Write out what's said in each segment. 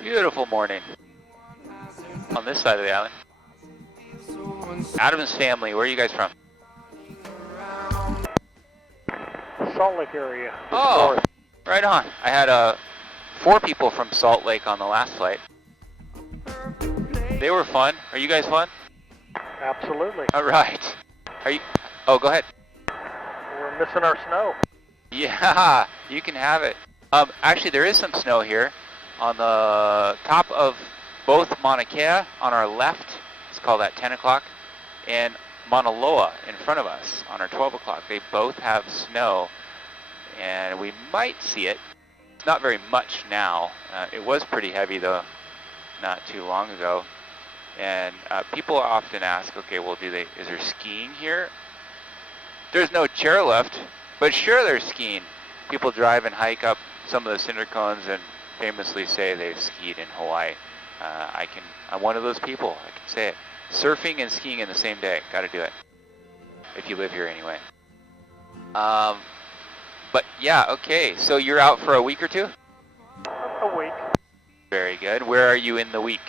Beautiful morning on this side of the island. Adam's family, where are you guys from? Salt Lake area. Oh, North. right on. I had 4 people from Salt Lake on the last flight. They were fun. Are you guys fun? Absolutely. All right. Are you? Oh, go ahead. We're missing our snow. Yeah, you can have it. Actually, there is some snow here on the top of both Mauna Kea on our left. It's called at 10 o'clock. And Mauna Loa in front of us on our 12 o'clock. They both have snow, and we might see it. It's not very much now. It was pretty heavy, though, not too long ago. And people often ask, okay, well, is there skiing here? There's no chairlift, but sure there's skiing. People drive and hike up some of the cinder cones and famously say they've skied in Hawaii. I'm one of those people, I can say it. Surfing and skiing in the same day, gotta do it. If you live here anyway. But yeah, okay, so you're out for a week or two? A week. Very good. Where are you in the week?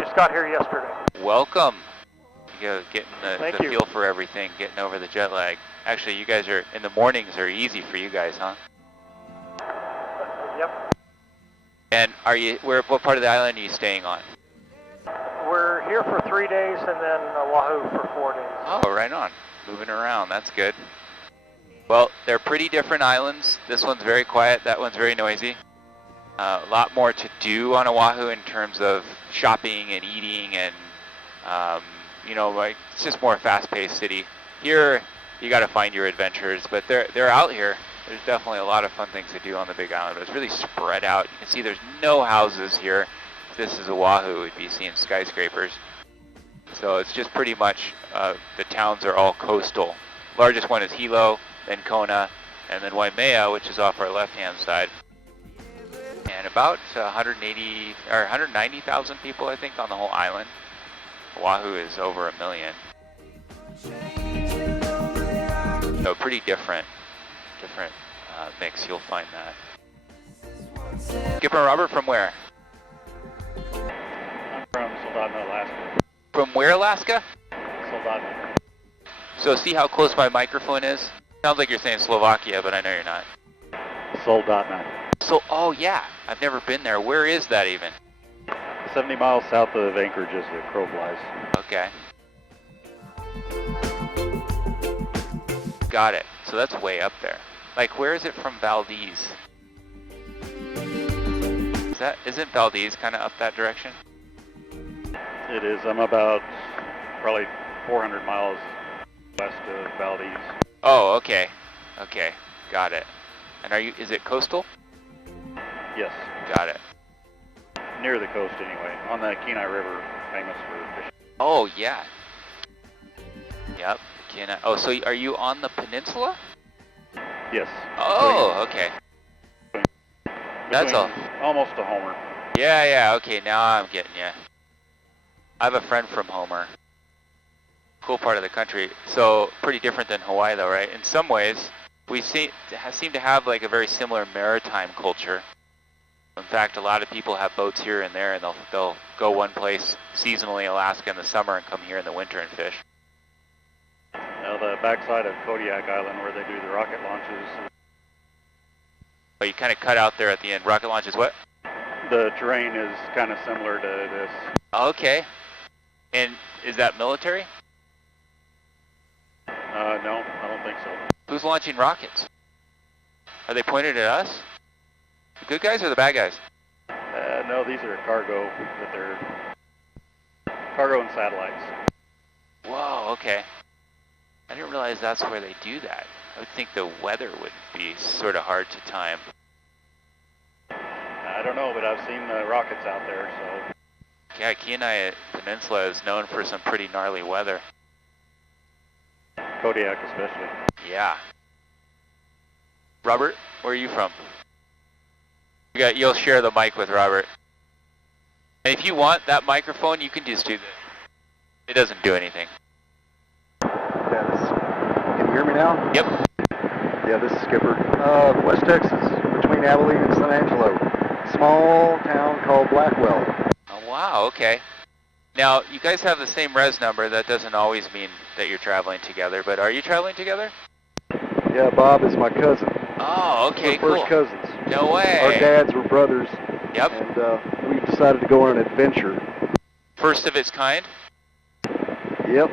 Just got here yesterday. Welcome. You getting the you. feel for everything, getting over the jet lag. Actually, you guys are, in the mornings are easy for you guys, huh? Yep. And what part of the island are you staying on? We're here for 3 days and then Oahu for 4 days. Oh, right on. Moving around, that's good. Well, they're pretty different islands. This one's very quiet, that one's very noisy. A lot more to do on Oahu in terms of shopping and eating and, it's just more fast-paced city. Here, you got to find your adventures, but they're out here. There's definitely a lot of fun things to do on the Big Island, but it's really spread out. You can see there's no houses here. If this is Oahu, we'd be seeing skyscrapers. So it's just pretty much, the towns are all coastal. Largest one is Hilo, then Kona, and then Waimea, which is off our left-hand side. And about 190,000 people, I think, on the whole island. Oahu is over 1 million. So pretty different mix, you'll find that. Skipper Robert, from where? I'm from Soldotna, Alaska. From where, Alaska? Soldotna. So see how close my microphone is? Sounds like you're saying Slovakia, but I know you're not. Soldotna. So, oh yeah, I've never been there. Where is that even? 70 miles south of Anchorage as the crow flies. Okay. Got it. So that's way up there. Like, where is it from Valdez? Isn't Valdez kind of up that direction? It is. I'm about probably 400 miles west of Valdez. Oh, okay. Okay, got it. And is it coastal? Yes. Got it. Near the coast anyway. On the Kenai River, famous for fishing. Oh, yeah. Yep. Oh, so are you on the peninsula? Yes. Oh, okay. That's all. Almost a homer. Yeah, okay, now I'm getting you. I have a friend from Homer. Cool part of the country. So, pretty different than Hawaii though, right? In some ways, we seem to have like a very similar maritime culture. In fact, a lot of people have boats here and there, and they'll go one place seasonally, Alaska in the summer, and come here in the winter and fish. Now the backside of Kodiak Island where they do the rocket launches. Oh, you kind of cut out there at the end. Rocket launches what? The terrain is kind of similar to this. Okay. And is that military? No, I don't think so. Who's launching rockets? Are they pointed at us? The good guys or the bad guys? No, these are cargo, but they're cargo and satellites. Whoa, okay. I didn't realize that's where they do that. I would think the weather would be sort of hard to time. I don't know, but I've seen the rockets out there, so. Yeah, Kenai Peninsula is known for some pretty gnarly weather. Kodiak especially. Yeah. Robert, where are you from? You'll share the mic with Robert. And if you want that microphone, you can just do that. It doesn't do anything. Yeah, you hear me now? Yep. Yeah, this is Skipper. West Texas, between Abilene and San Angelo. Small town called Blackwell. Oh, wow, okay. Now, you guys have the same res number. That doesn't always mean that you're traveling together, but are you traveling together? Yeah, Bob is my cousin. Oh, okay, We're cool. first cousins. No way. Our dads were brothers. Yep. And we decided to go on an adventure. First of its kind? Yep.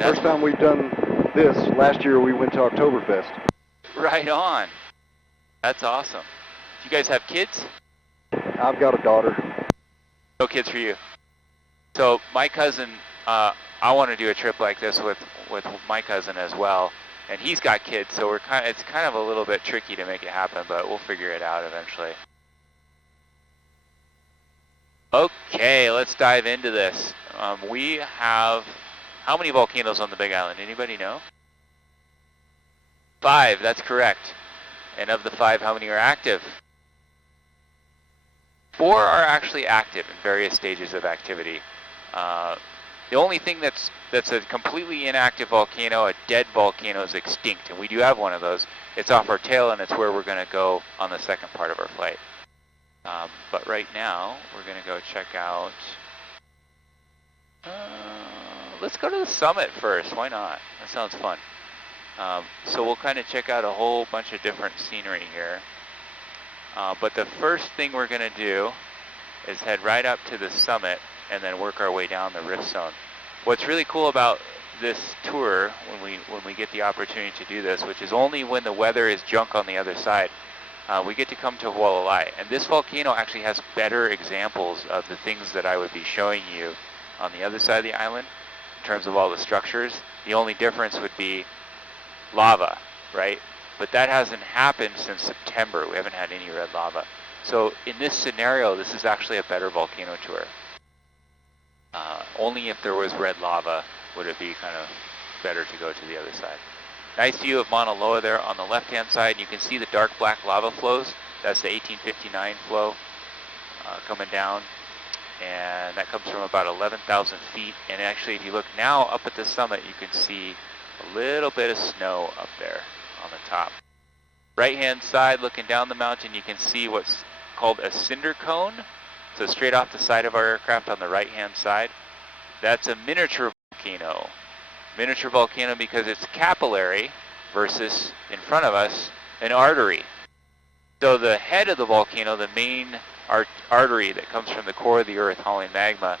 First time we've done this. Last year we went to Oktoberfest. Right on. That's awesome. Do you guys have kids? I've got a daughter. No kids for you. So my cousin, I want to do a trip like this with my cousin as well, and he's got kids, so it's kind of a little bit tricky to make it happen, but we'll figure it out eventually. Okay, let's dive into this. We have how many volcanoes on the Big Island? Anybody know? 5. That's correct. And of the 5, how many are active? 4 are actually active in various stages of activity. The only thing that's a completely inactive volcano, a dead volcano, is extinct, and we do have one of those. It's off our tail, and it's where we're going to go on the second part of our flight. But right now, we're going to go check out... let's go to the summit first. Why not? That sounds fun. So we'll kind of check out a whole bunch of different scenery here. But the first thing we're going to do is head right up to the summit and then work our way down the rift zone. What's really cool about this tour, when we get the opportunity to do this, which is only when the weather is junk on the other side, we get to come to Hualalai. And this volcano actually has better examples of the things that I would be showing you on the other side of the island in terms of all the structures. The only difference would be lava, right? But that hasn't happened since September. We haven't had any red lava. So in this scenario, this is actually a better volcano tour. Only if there was red lava would it be kind of better to go to the other side. Nice view of Mauna Loa there on the left-hand side. You can see the dark black lava flows. That's the 1859 flow coming down. And that comes from about 11,000 feet. And actually, if you look now up at the summit, you can see a little bit of snow up there on the top. Right-hand side, looking down the mountain, you can see what's called a cinder cone. So straight off the side of our aircraft on the right-hand side, that's a miniature volcano. Miniature volcano because it's capillary versus, in front of us, an artery. So the head of the volcano, the main artery that comes from the core of the earth hauling magma,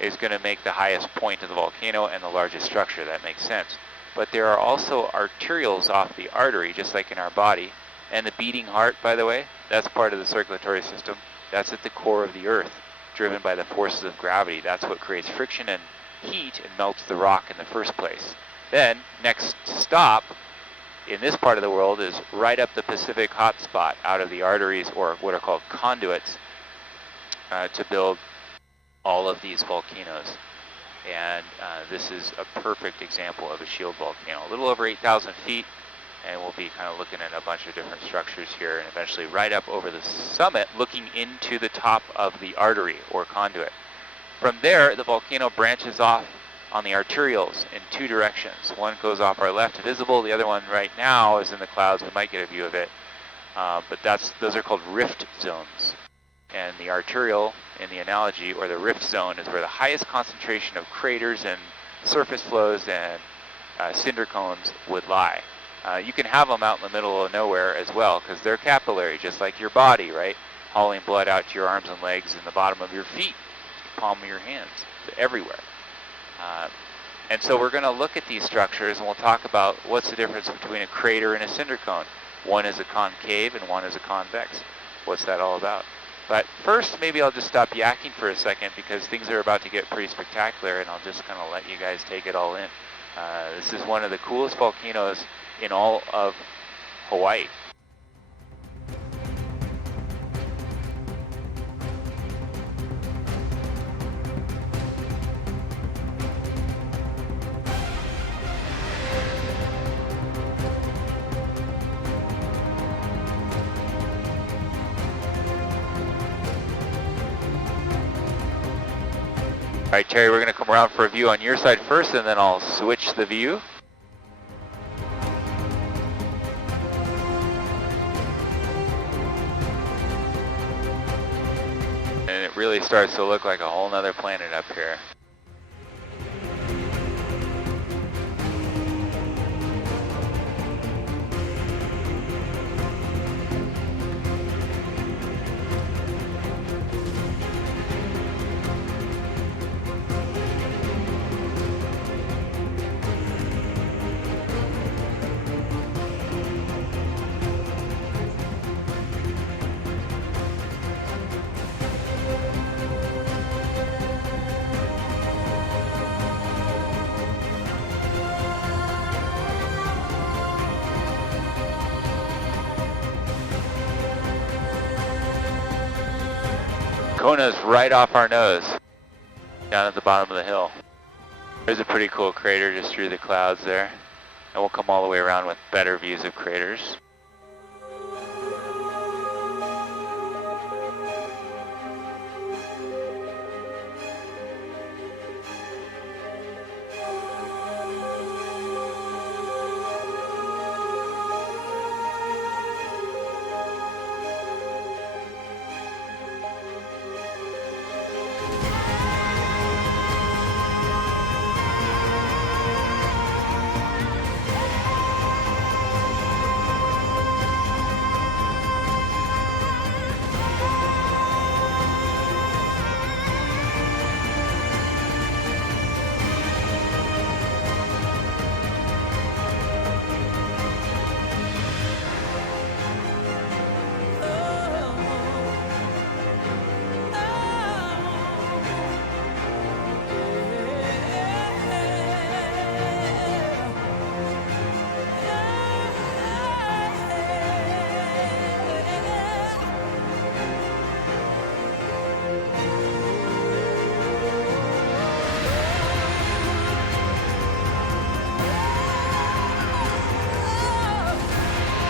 is going to make the highest point of the volcano and the largest structure. That makes sense. But there are also arterioles off the artery, just like in our body. And the beating heart, by the way, that's part of the circulatory system. That's at the core of the earth, driven by the forces of gravity. That's what creates friction and heat and melts the rock in the first place. Then, next stop in this part of the world is right up the Pacific hotspot out of the arteries, or what are called conduits, to build all of these volcanoes. And this is a perfect example of a shield volcano. A little over 8,000 feet, and we'll be kind of looking at a bunch of different structures here, and eventually right up over the summit, looking into the top of the artery or conduit. From there, the volcano branches off on the arterioles in 2 directions. One goes off our left, visible. The other one right now is in the clouds. We might get a view of it. But those are called rift zones. And the arterial, in the analogy, or the rift zone, is where the highest concentration of craters and surface flows and cinder cones would lie. You can have them out in the middle of nowhere as well, because they're capillary, just like your body, right? Hauling blood out to your arms and legs and the bottom of your feet, the palm of your hands, everywhere. And so we're going to look at these structures, and we'll talk about what's the difference between a crater and a cinder cone. One is a concave and one is a convex. What's that all about? But first, maybe I'll just stop yakking for a second, because things are about to get pretty spectacular, and I'll just kind of let you guys take it all in. This is one of the coolest volcanoes in all of Hawaii. All right, Terry, we're going to come around for a view on your side first, and then I'll switch the view. really starts to look like a whole nother planet up here. Kona's right off our nose, down at the bottom of the hill. There's a pretty cool crater just through the clouds there. And we'll come all the way around with better views of craters.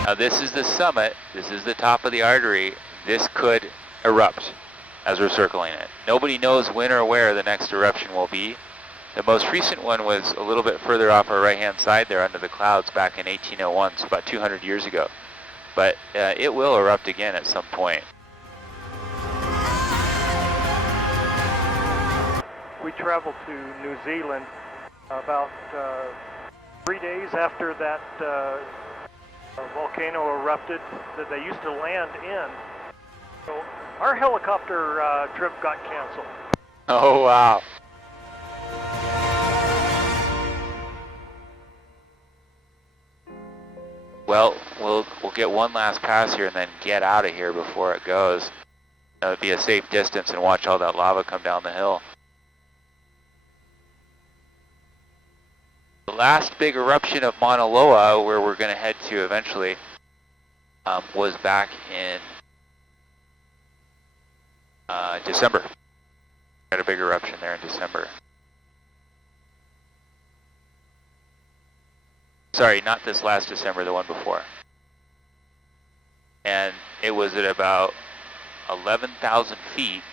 Now this is the summit, this is the top of the artery. This could erupt as we're circling it. Nobody knows when or where the next eruption will be. The most recent one was a little bit further off our right-hand side there under the clouds back in 1801, so about 200 years ago. But it will erupt again at some point. We traveled to New Zealand about 3 days after that volcano erupted that they used to land in. So our helicopter trip got canceled. Oh, wow. Well, we'll get one last pass here and then get out of here before it goes. That would be a safe distance and watch all that lava come down the hill. The last big eruption of Mauna Loa, where we're going to head to eventually, was back in December. Had a big eruption there in December. Sorry, not this last December, the one before. And it was at about 11,000 feet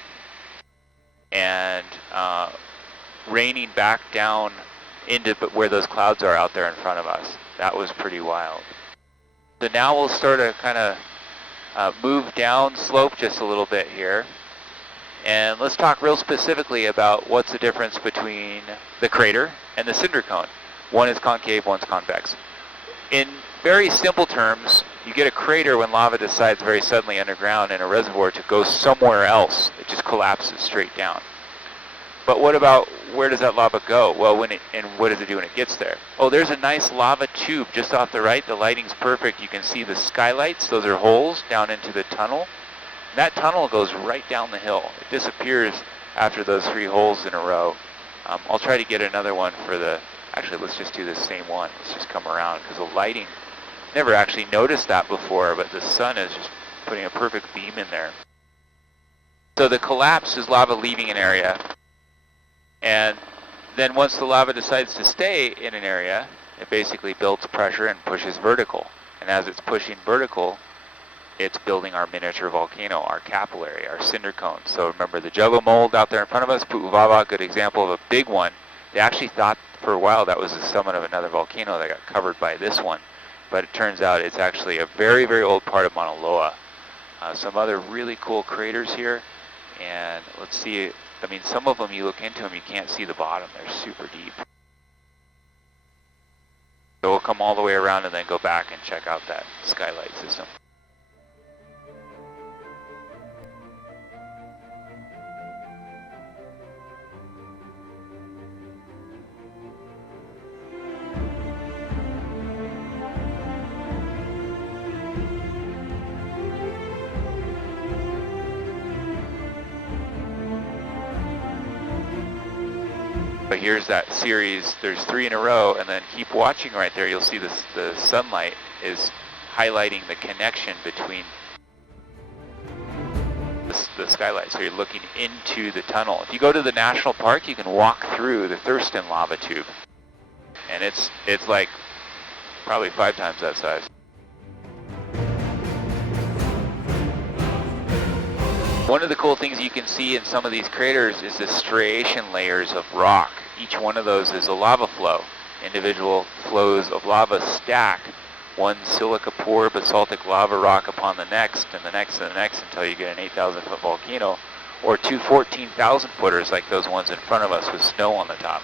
and raining back down into where those clouds are out there in front of us. That was pretty wild. So now we'll start to kind of move down slope just a little bit here. And let's talk real specifically about what's the difference between the crater and the cinder cone. One is concave, one's convex. In very simple terms, you get a crater when lava decides very suddenly underground in a reservoir to go somewhere else. It just collapses straight down. But what about, where does that lava go? Well, and what does it do when it gets there? Oh, there's a nice lava tube just off the right. The lighting's perfect. You can see the skylights. Those are holes down into the tunnel. That tunnel goes right down the hill. It disappears after those 3 holes in a row. I'll try to get another one for the, actually let's just do the same one. Let's just come around because the lighting, never actually noticed that before, but the sun is just putting a perfect beam in there. So the collapse is lava leaving an area. And then once the lava decides to stay in an area, it basically builds pressure and pushes vertical. And as it's pushing vertical, it's building our miniature volcano, our capillary, our cinder cone. So remember the Juggle mold out there in front of us, Pu'uvava, good example of a big one. They actually thought for a while that was the summit of another volcano that got covered by this one. But it turns out it's actually a very, very old part of Mauna Loa. Some other really cool craters here. And let's see, I mean, some of them, you look into them, you can't see the bottom. They're super deep. So we'll come all the way around and then go back and check out that skylight system. But here's that series, there's 3 in a row, and then keep watching right there. You'll see this, the sunlight is highlighting the connection between the skylight. So you're looking into the tunnel. If you go to the national park, you can walk through the Thurston lava tube. And it's like probably 5 times that size. One of the cool things you can see in some of these craters is the striation layers of rock. Each one of those is a lava flow. Individual flows of lava stack one silica poor basaltic lava rock upon the next and the next and the next until you get an 8,000 foot volcano, or 2 14,000 footers like those ones in front of us with snow on the top.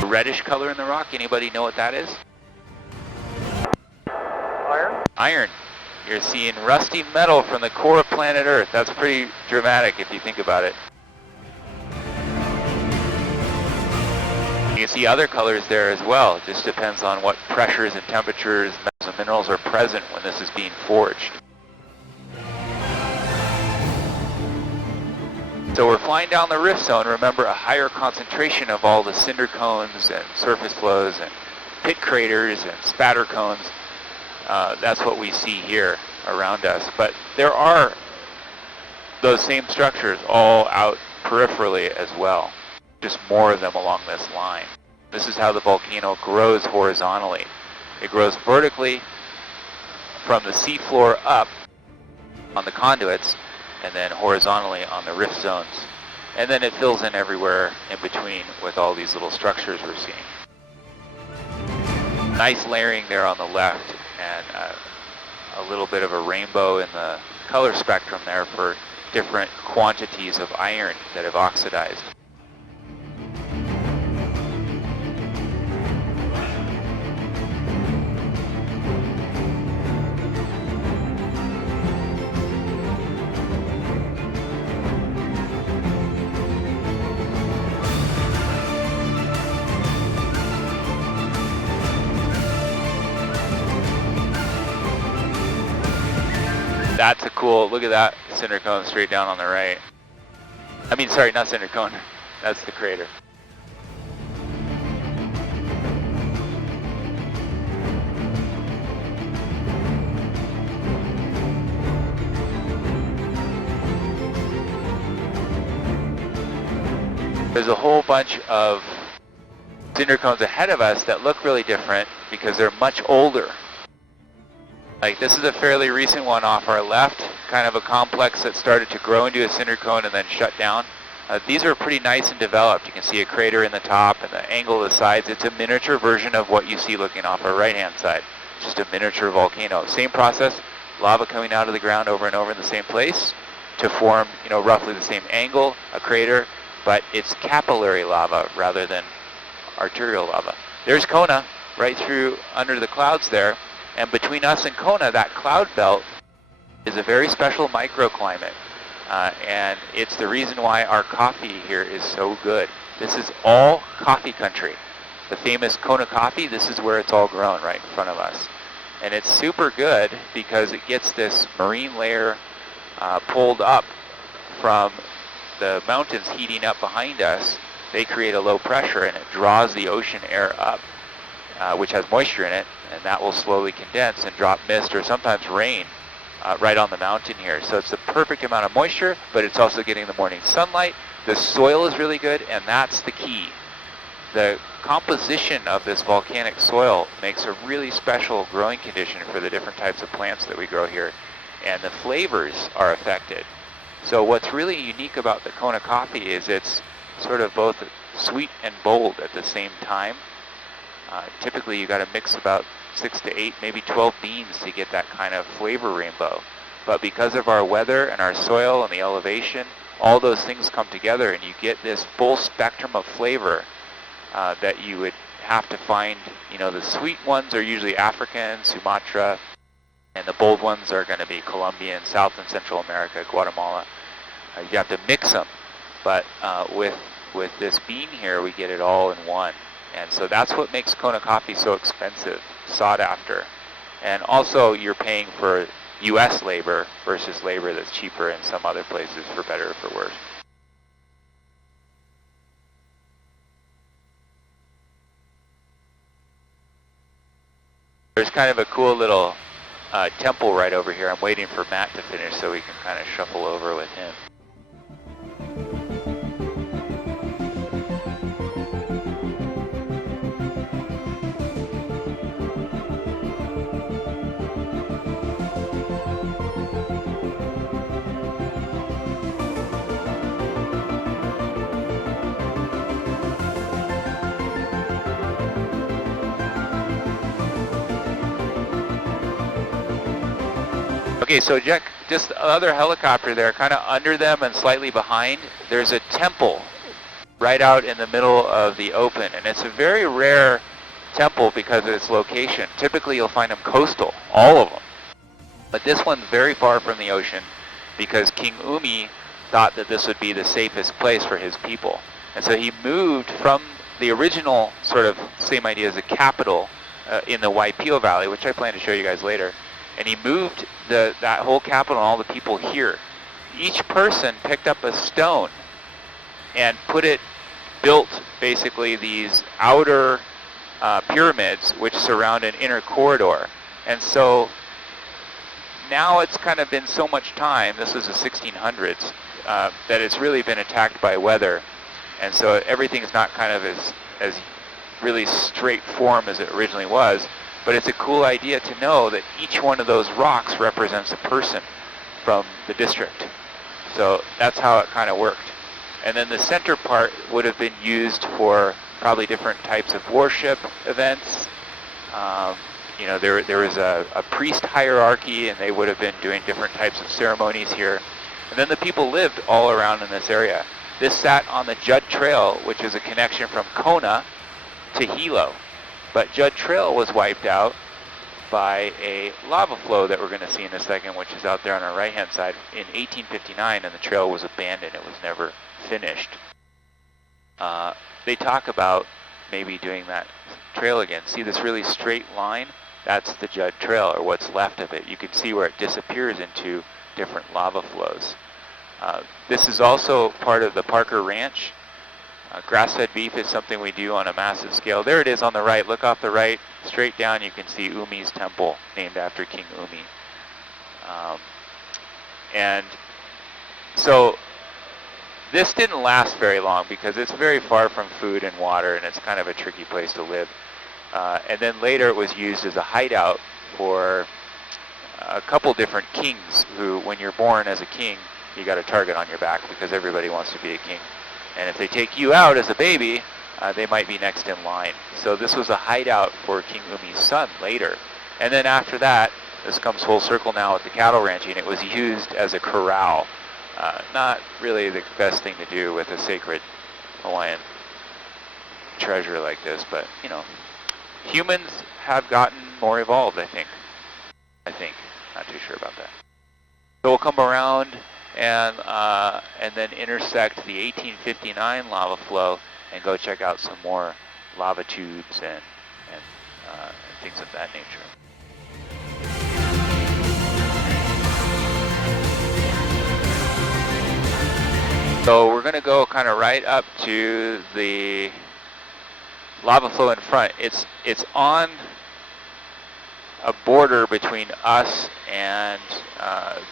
The reddish color in the rock, anybody know what that is? Iron? Iron. You're seeing rusty metal from the core of planet Earth. That's pretty dramatic if you think about it. You can see other colors there as well. It just depends on what pressures and temperatures, metals and minerals are present when this is being forged. So we're flying down the rift zone. Remember, a higher concentration of all the cinder cones and surface flows and pit craters and spatter cones. That's what we see here around us. But there are those same structures all out peripherally as well. Just more of them along this line. This is how the volcano grows horizontally. It grows vertically from the seafloor up on the conduits, and then horizontally on the rift zones. And then it fills in everywhere in between with all these little structures we're seeing. Nice layering there on the left, and a little bit of a rainbow in the color spectrum there for different quantities of iron that have oxidized. That's a cool, look at that cinder cone straight down on the right. I mean, sorry, not cinder cone, that's the crater. There's a whole bunch of cinder cones ahead of us that look really different because they're much older. Like this is a fairly recent one off our left, kind of a complex that started to grow into a cinder cone and then shut down. These are pretty nice and developed. You can see a crater in the top and the angle of the sides. It's a miniature version of what you see looking off our right-hand side. Just a miniature volcano. Same process, lava coming out of the ground over and over in the same place to form, you know, roughly the same angle, a crater, but it's capillary lava rather than arterial lava. There's Kona right through under the clouds there. And between us and Kona, that cloud belt is a very special microclimate. And it's the reason why our coffee here is so good. This is all coffee country. The famous Kona coffee, this is where it's all grown right in front of us. And it's super good because it gets this marine layer pulled up from the mountains heating up behind us. They create a low pressure and it draws the ocean air up, which has moisture in it, and that will slowly condense and drop mist or sometimes rain right on the mountain here. So it's the perfect amount of moisture, but it's also getting the morning sunlight. The soil is really good, and that's the key. The composition of this volcanic soil makes a really special growing condition for the different types of plants that we grow here, and the flavors are affected. So what's really unique about the Kona coffee is it's sort of both sweet and bold at the same time. Typically you got to mix about 6 to 8, maybe 12 beans to get that kind of flavor rainbow. But because of our weather and our soil and the elevation, all those things come together and you get this full spectrum of flavor that you would have to find. You know, the sweet ones are usually African, Sumatra, and the bold ones are going to be Colombian, South and Central America, Guatemala. You have to mix them, but with this bean here, we get it all in one. And so that's what makes Kona coffee so expensive, sought after. And also you're paying for U.S. labor versus labor that's cheaper in some other places, for better or for worse. There's kind of a cool little temple right over here. I'm waiting for Matt to finish so we can kind of shuffle over with him. Okay, so Jack, just another helicopter there, kind of under them and slightly behind. There's a temple right out in the middle of the open, and it's a very rare temple because of its location. Typically you'll find them coastal, all of them. But this one's very far from the ocean because King Umi thought that this would be the safest place for his people. And so he moved from the original sort of same idea as a capital in the Waipio Valley, which I plan to show you guys later. And he moved that whole capital and all the people here. Each person picked up a stone and built basically these outer pyramids which surround an inner corridor. And so now it's kind of been so much time, this is the 1600s, that it's really been attacked by weather. And so everything's not kind of as really straight form as it originally was. But it's a cool idea to know that each one of those rocks represents a person from the district. So that's how it kind of worked. And then the center part would have been used for probably different types of worship events. You know, there was a priest hierarchy, and they would have been doing different types of ceremonies here. And then the people lived all around in this area. This sat on the Judd Trail, which is a connection from Kona to Hilo. But Judd Trail was wiped out by a lava flow that we're going to see in a second, which is out there on our right-hand side, in 1859, and the trail was abandoned. It was never finished. They talk about maybe doing that trail again. See this really straight line? That's the Judd Trail, or what's left of it. You can see where it disappears into different lava flows. This is also part of the Parker Ranch. Grass-fed beef is something we do on a massive scale. There it is on the right. Look off the right. Straight down you can see Umi's temple, named after King Umi. And so this didn't last very long because it's very far from food and water, and it's kind of a tricky place to live. And then later it was used as a hideout for a couple different kings who, when you're born as a king, you got a target on your back because everybody wants to be a king. And if they take you out as a baby, they might be next in line. So this was a hideout for King Umi's son later. And then after that, this comes full circle now with the cattle ranching. It was used as a corral. Not really the best thing to do with a sacred Hawaiian treasure like this, but you know, humans have gotten more evolved, I think. Not too sure about that. So we'll come around and then intersect the 1859 lava flow and go check out some more lava tubes and things of that nature. So we're going to go kind of right up to the lava flow in front. It's on a border between us and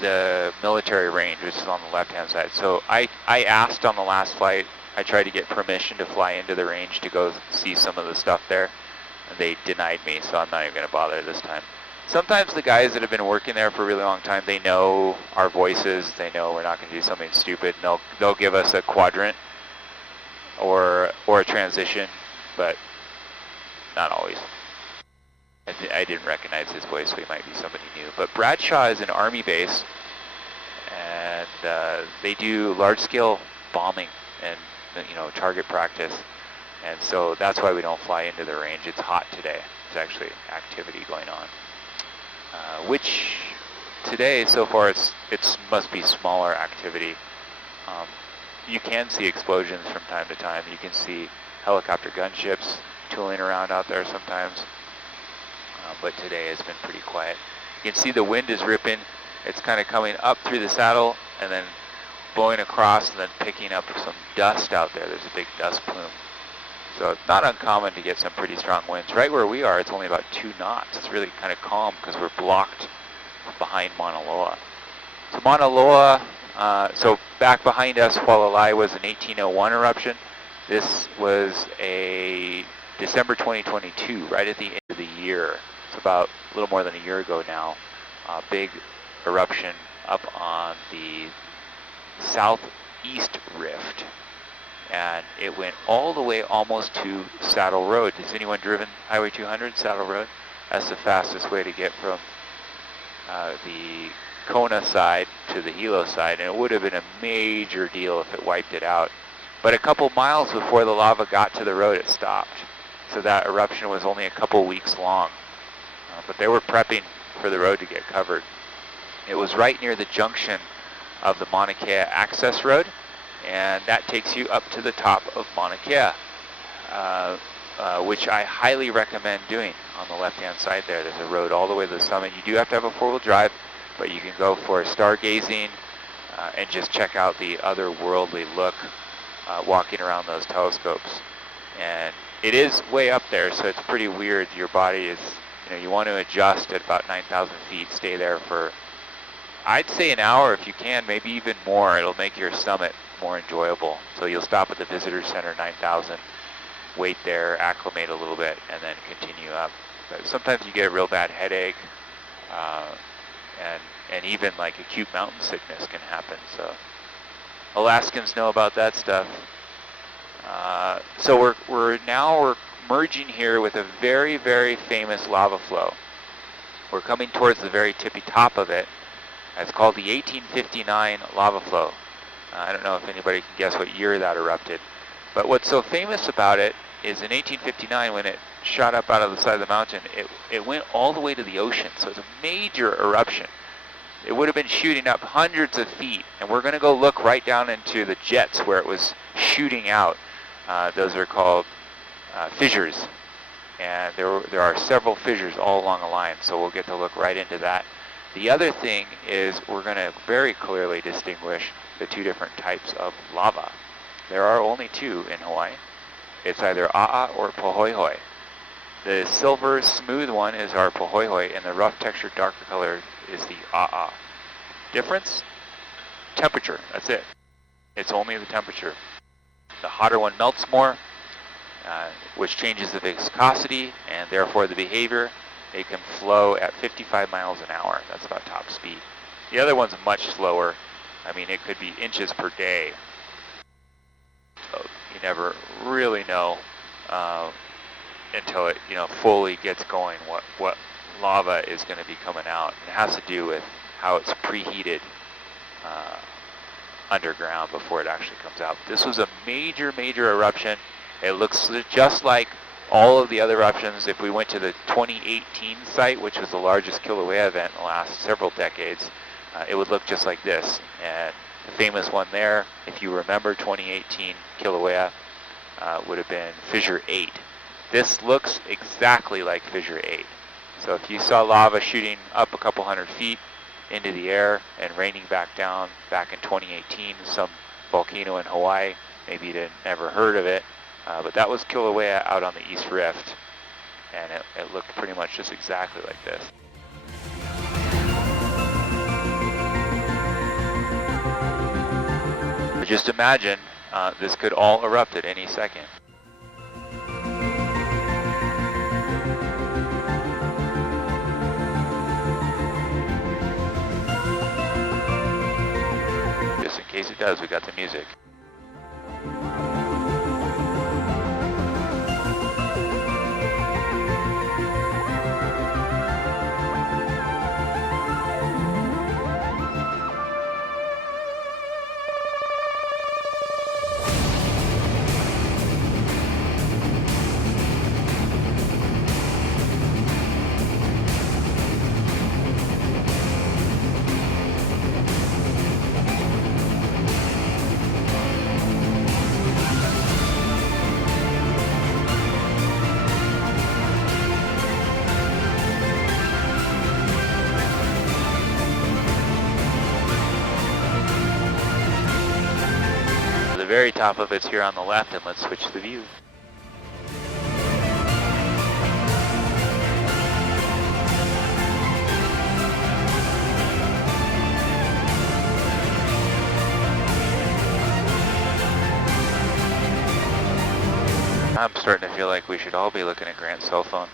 the military range, which is on the left-hand side. So I asked on the last flight, I tried to get permission to fly into the range to go see some of the stuff there. And they denied me, so I'm not even going to bother this time. Sometimes the guys that have been working there for a really long time, they know our voices. They know we're not going to do something stupid. And they'll give us a quadrant or a transition, but not always. I didn't recognize his voice, so he might be somebody new. But Bradshaw is an Army base, and they do large-scale bombing and target practice. And so that's why we don't fly into the range. It's hot today. There's actually activity going on, which today so far it's must be smaller activity. You can see explosions from time to time. You can see helicopter gunships tooling around out there sometimes. But today has been pretty quiet. You can see the wind is ripping. It's kind of coming up through the saddle and then blowing across and then picking up some dust out there. There's a big dust plume. So it's not uncommon to get some pretty strong winds. Right where we are, it's only about 2 knots. It's really kind of calm because we're blocked behind Mauna Loa. So Mauna Loa, so back behind us, Hualalai was an 1801 eruption. This was a December 2022, right at the end of the year. It's about a little more than a year ago now. A big eruption up on the southeast rift. And it went all the way almost to Saddle Road. Has anyone driven Highway 200, Saddle Road? That's the fastest way to get from the Kona side to the Hilo side, and it would have been a major deal if it wiped it out. But a couple miles before the lava got to the road, it stopped. So that eruption was only a couple weeks long. But they were prepping for the road to get covered. It was right near the junction of the Mauna Kea access road, and that takes you up to the top of Mauna Kea, which I highly recommend doing on the left-hand side there. There's a road all the way to the summit. You do have to have a four-wheel drive, but you can go for stargazing and just check out the otherworldly look walking around those telescopes. And it is way up there, so it's pretty weird. Your body is, you want to adjust at about 9,000 feet, stay there for, I'd say an hour if you can, maybe even more. It'll make your summit more enjoyable. So you'll stop at the visitor center, 9,000, wait there, acclimate a little bit, and then continue up. But sometimes you get a real bad headache, and even like acute mountain sickness can happen. So Alaskans know about that stuff. So we're merging here with a very, very famous lava flow. We're coming towards the very tippy top of it. It's called the 1859 lava flow. I don't know if anybody can guess what year that erupted. But what's so famous about it is in 1859, when it shot up out of the side of the mountain, it went all the way to the ocean. So it's a major eruption. It would have been shooting up hundreds of feet. And we're going to go look right down into the jets where it was shooting out. Those are called fissures. And there are several fissures all along the line. So we'll get to look right into that. The other thing is we're going to very clearly distinguish the two different types of lava. There are only two in Hawaii. It's either A'a or Pohoihoi. The silver smooth one is our Pohoihoi, and the rough textured darker color is the A'a. Difference? Temperature, that's it. It's only the temperature. The hotter one melts more, which changes the viscosity and therefore the behavior. It can flow at 55 miles an hour. That's about top speed. The other one's much slower. I mean, it could be inches per day. So you never really know until it, fully gets going what lava is going to be coming out. It has to do with how it's preheated underground before it actually comes out. This was a major, major eruption. It looks just like all of the other eruptions. If we went to the 2018 site, which was the largest Kilauea event in the last several decades, it would look just like this. And the famous one there, if you remember 2018 Kilauea, would have been Fissure 8. This looks exactly like Fissure 8. So if you saw lava shooting up a couple hundred feet into the air and raining back down back in 2018, some volcano in Hawaii, maybe you'd never heard of it, but that was Kilauea out on the East Rift, and it looked pretty much just exactly like this. But just imagine this could all erupt at any second. Just in case it does, we got the music. very top of it's here on the left, and let's switch the view. I'm starting to feel like we should all be looking at Grant's cell phone.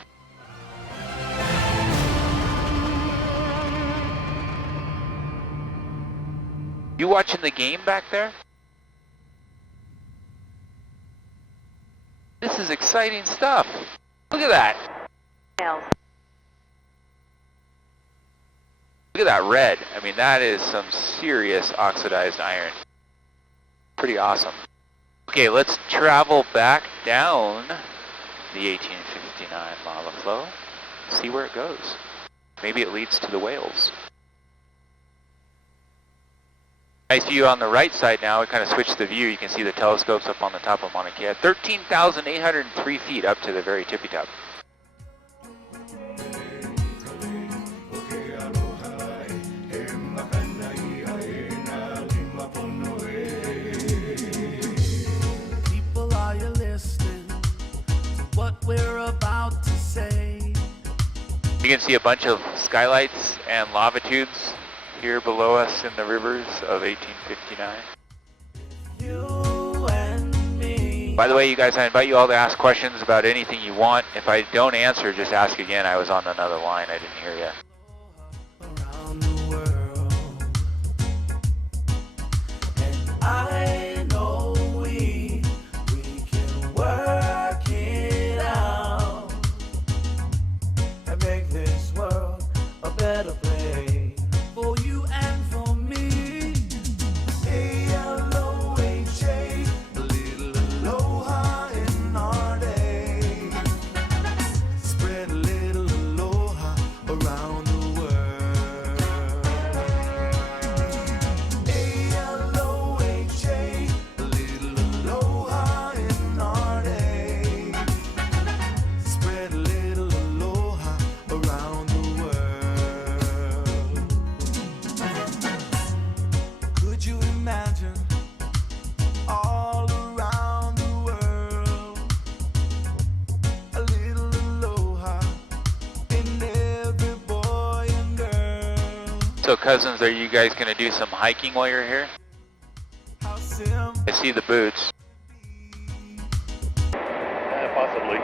You watching the game back there? This is exciting stuff. Look at that. Look at that red. I mean, that is some serious oxidized iron. Pretty awesome. Okay, let's travel back down the 1859 lava flow, see where it goes. Maybe it leads to the whales. Nice view on the right side now. We kind of switched the view. You can see the telescopes up on the top of Mauna Kea. 13,803 feet up to the very tippy top. People, are you listening to what we're about to say? You can see a bunch of skylights and lava tubes here below us in the rivers of 1859. You and me. By the way, you guys, I invite you all to ask questions about anything you want. If I don't answer, just ask again. I was on another line. I didn't hear you. Around the world. And I know we can work it out and make this world a better place. For you and for me. A-L-O-H-A, a little aloha in our day. Spread a little aloha around the world. A-L-O-H-A, a little aloha in our day. Spread a little aloha around the world. Could you imagine all around the world a little aloha in every boy and girl? So cousins, are you guys going to do some hiking while you're here? How simple. I see the boots. Possibly.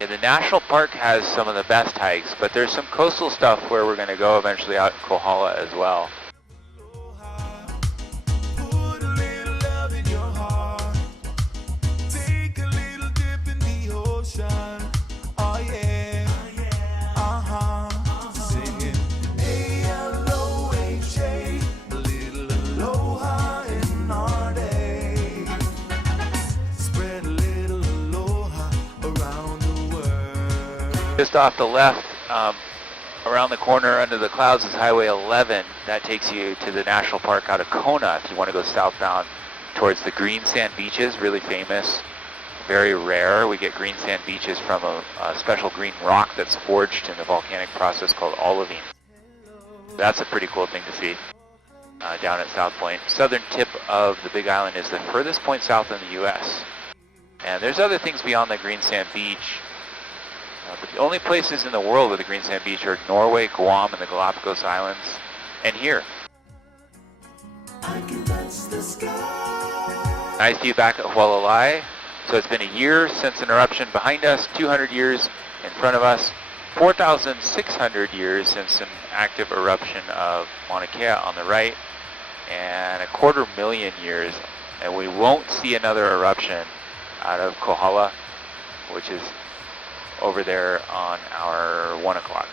Yeah, the national park has some of the best hikes, but there's some coastal stuff where we're going to go eventually out in Kohala as well. Put a little love in your heart. Take a little dip in the ocean. Oh yeah. Singing A-L-O-H-A, a little aloha in our day. Spread a little aloha around the world. Just off the left, around the corner under the clouds is Highway 11. That takes you to the national park out of Kona if you want to go southbound towards the green sand beaches, really famous, very rare. We get green sand beaches from a special green rock that's forged in the volcanic process called olivine. That's a pretty cool thing to see down at South Point. Southern tip of the Big Island is the furthest point south in the U.S. And there's other things beyond the green sand beach. But the only places in the world with a green sand beach are Norway, Guam, and the Galapagos Islands, and here. I can touch the sky. Nice view back at Hualalai. So it's been a year since an eruption behind us, 200 years in front of us, 4,600 years since an active eruption of Mauna Kea on the right, and 250,000 years, and we won't see another eruption out of Kohala, which is over there on our 1 o'clock.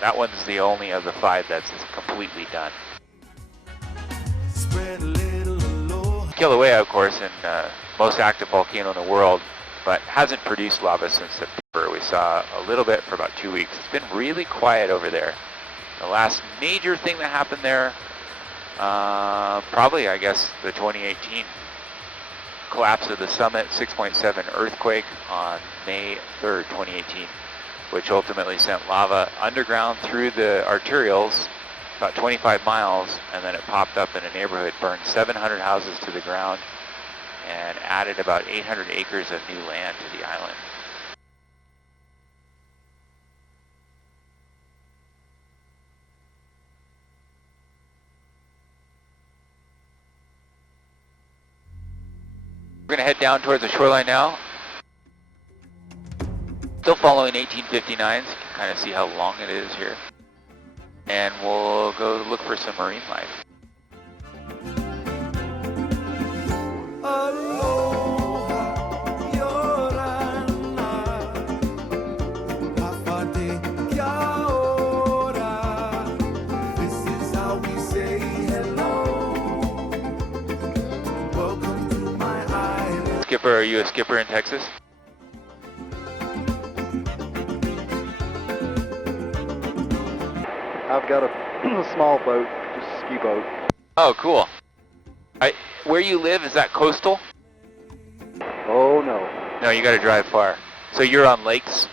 That one's the only of the 5 that's completely done. Spread a little aloha. Kilauea, of course, and most active volcano in the world, but hasn't produced lava since September. We saw a little bit for about 2 weeks. It's been really quiet over there. The last major thing that happened there, probably, I guess, the 2018 collapse of the summit, 6.7 earthquake on May 3rd, 2018, which ultimately sent lava underground through the arterials, about 25 miles, and then it popped up in a neighborhood, burned 700 houses to the ground, and added about 800 acres of new land to the island. We're going to head down towards the shoreline now. Still following 1859s. You can kind of see how long it is here. And we'll go look for some marine life. This is how we say hello. Welcome to my island. Skipper, are you a skipper in Texas? I've got a small boat, just a ski boat. Oh, cool. Where you live, is that coastal? Oh no. No, you got to drive far. So you're on lakes?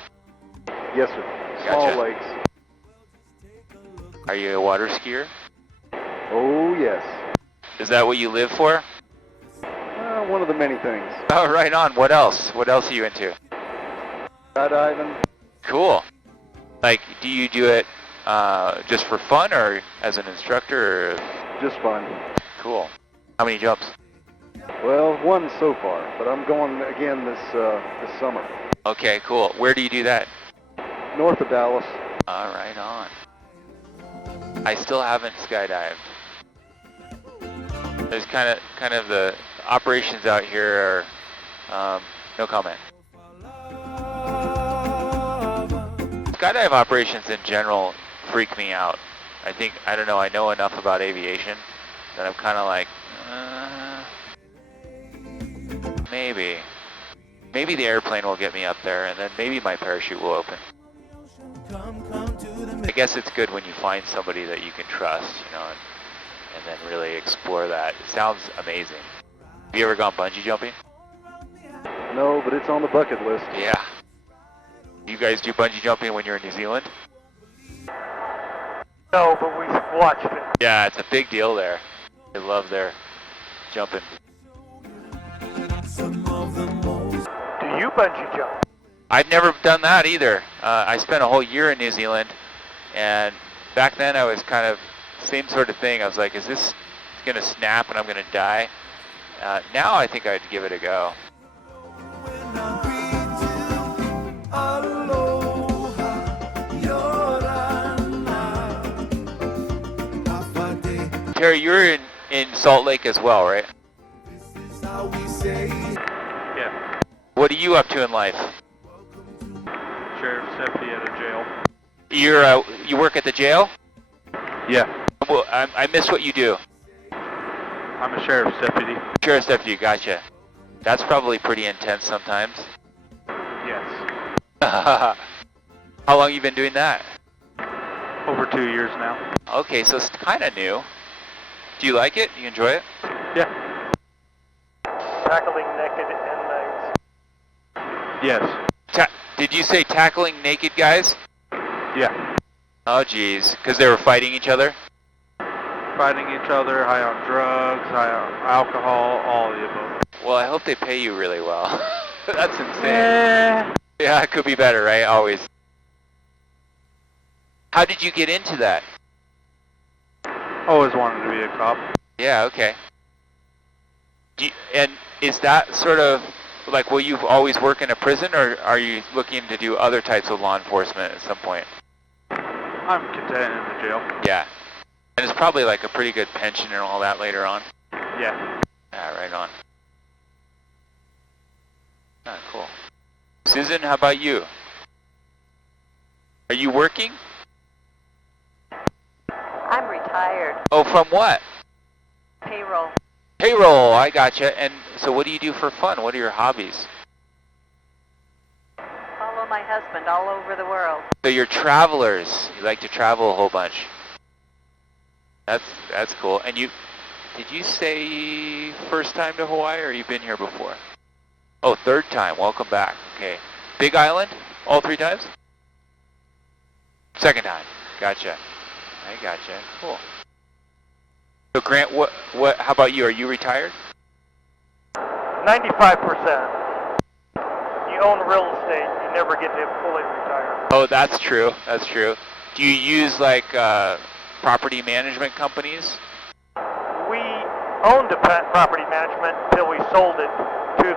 Yes, sir. Small Gotcha. lakes. Are you a water skier? Oh yes. Is that what you live for? One of the many things. Oh, right on. What else? What else are you into? Skydiving. Cool. Like, do you do it just for fun or as an instructor? Or? Just fun. Cool. How many jumps? Well, one so far, but I'm going again this summer. Okay, cool. Where do you do that? North of Dallas. Right on. I still haven't skydived. There's kind of the operations out here are no comment. Skydive operations in general freak me out. I don't know, I know enough about aviation that I'm kind of like, maybe the airplane will get me up there, and then maybe my parachute will open. I guess it's good when you find somebody that you can trust, you know, and then really explore that. It sounds amazing. Have you ever gone bungee jumping? No, but it's on the bucket list. Yeah. You guys do bungee jumping when you're in New Zealand? No, but we watched it. Yeah, it's a big deal there. They love their jumping. Do you bungee jump? I've never done that either. I spent a whole year in New Zealand, and back then I was kind of same sort of thing. I was like, is this going to snap and I'm going to die? Now I think I'd give it a go. Terry, you're in Salt Lake as well, right? Yeah. What are you up to in life? Sheriff's deputy at a jail. You work at the jail? Yeah. Well, I missed what you do. I'm a sheriff's deputy. Sheriff's deputy, gotcha. That's probably pretty intense sometimes. Yes. How long you been doing that? Over 2 years now. Okay, so it's kind of new. Do you like it? You enjoy it? Yeah. Tackling naked inmates. Yes. Did you say tackling naked guys? Yeah. Oh, geez. Because they were fighting each other? Fighting each other, high on drugs, high on alcohol, all of the above. Well, I hope they pay you really well. That's insane. Yeah, it could be better, right? Always. How did you get into that? Always wanted to be a cop. Yeah, okay. And is that sort of, like, will you always work in a prison, or are you looking to do other types of law enforcement at some point? I'm content in the jail. Yeah. And it's probably like a pretty good pension and all that later on. Yeah. Yeah, right on. Ah, cool. Susan, how about you? Are you working? I'm retired. Oh, from what? Payroll. Payroll, I gotcha. And so what do you do for fun? What are your hobbies? Follow my husband all over the world. So you're travelers. You like to travel a whole bunch. That's cool. And did you say first time to Hawaii, or you've been here before? Oh, third time. Welcome back. Okay. Big Island? All 3 times? Second time. Gotcha. I gotcha. Cool. So Grant, how about you? Are you retired? 95%. You own real estate, you never get to fully retire. Oh, that's true. That's true. Do you use like property management companies? We owned the property management until we sold it to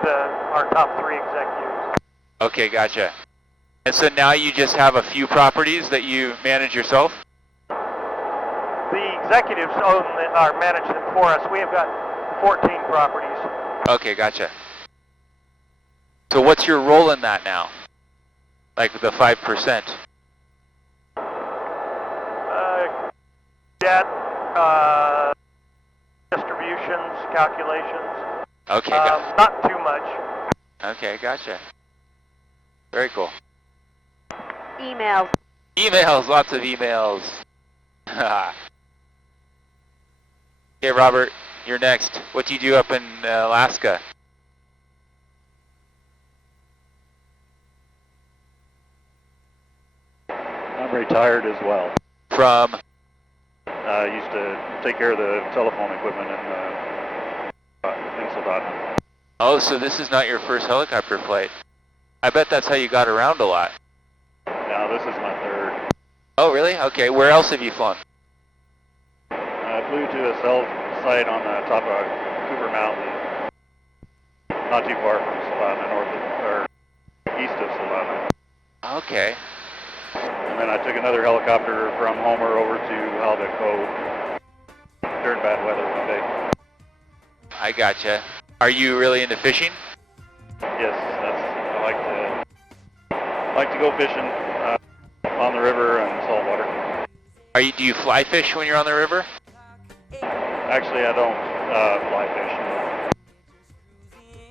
our top 3 executives. Okay, gotcha. And so now you just have a few properties that you manage yourself? The executives manage them for us. We have got 14 properties. Okay, gotcha. So what's your role in that now? Like the 5%? Debt, distributions, calculations. Okay, not too much. okay, gotcha. Very cool. Emails. Emails, lots of emails. Okay, Robert, you're next. What do you do up in Alaska? I'm retired as well. From? I used to take care of the telephone equipment in Soldotna. Oh, so this is not your first helicopter flight. I bet that's how you got around a lot. Now this is my third. Oh, really? Okay, where else have you flown? I flew to a cell site on the top of Cooper Mountain, not too far from Soldotna, east of Soldotna. Okay. And then I took another helicopter from Homer over to Halibut Cove during bad weather one day. I gotcha. Are you really into fishing? Yes, I like to go fishing on the river and saltwater. Do you fly fish when you're on the river? Actually, I don't fly fish.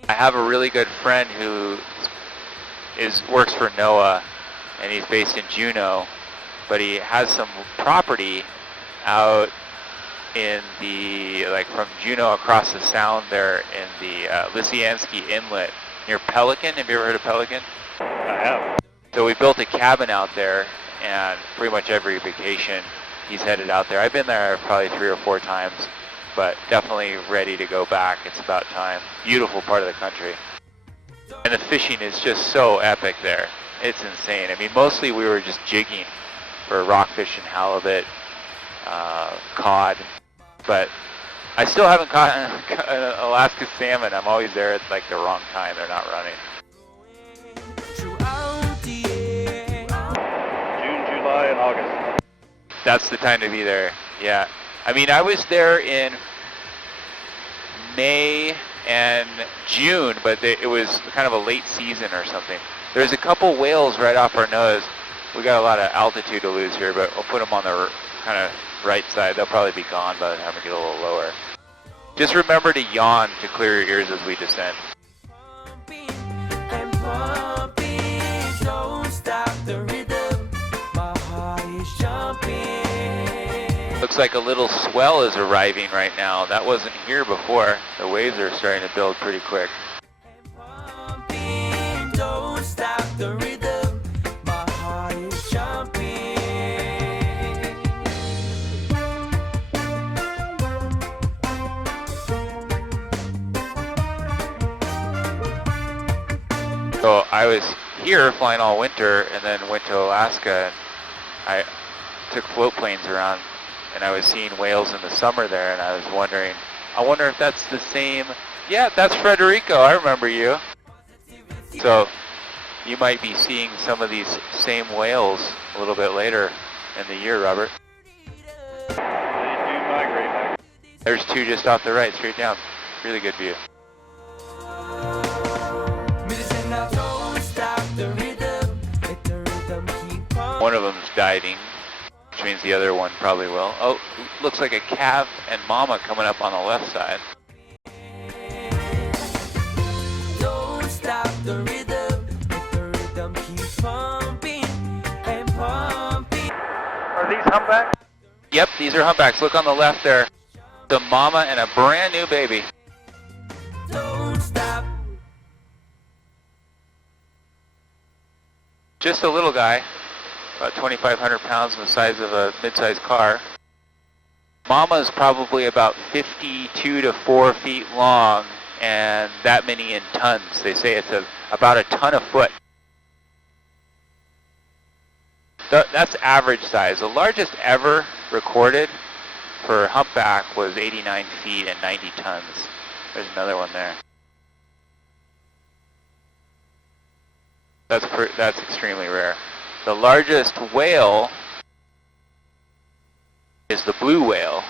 I have a really good friend who works for NOAA, and he's based in Juneau, but he has some property out in the, like from Juneau across the sound there in the Lisiansky Inlet near Pelican. Have you ever heard of Pelican? I have. So we built a cabin out there, and pretty much every vacation he's headed out there. I've been there probably 3 or 4 times, but definitely ready to go back. It's about time. Beautiful part of the country. And the fishing is just so epic there. It's insane. I mean, mostly we were just jigging for rockfish and halibut, cod, but I still haven't caught an Alaska salmon. I'm always there at like the wrong time. They're not running. June, July, and August. That's the time to be there. Yeah. I mean, I was there in May and June, but it was kind of a late season or something. There's a couple whales right off our nose. We got a lot of altitude to lose here, but we'll put them on the kind of right side. They'll probably be gone by the time we get a little lower. Just remember to yawn to clear your ears as we descend. Looks like a little swell is arriving right now. That wasn't here before. The waves are starting to build pretty quick. So I was here flying all winter and then went to Alaska, and I took float planes around, and I was seeing whales in the summer there, and I was wondering, I wonder if that's the same. Yeah, that's Frederico. I remember you. So you might be seeing some of these same whales a little bit later in the year, Robert. They do migrate back. There's 2 just off the right, straight down. Really good view. One of them's diving, which means the other one probably will. Oh, looks like a calf and mama coming up on the left side. Don't stop the rhythm, let the rhythm keep pumping and pumping. Are these humpbacks? Yep, these are humpbacks. Look on the left there. The mama and a brand new baby. Don't stop. Just a little guy, about 2,500 pounds, the size of a mid-sized car. Mama's probably about 52 to 4 feet long, and that many in tons. They say it's about a ton a foot. That's average size. The largest ever recorded for humpback was 89 feet and 90 tons. There's another one there. That's extremely rare. The largest whale is the blue whale,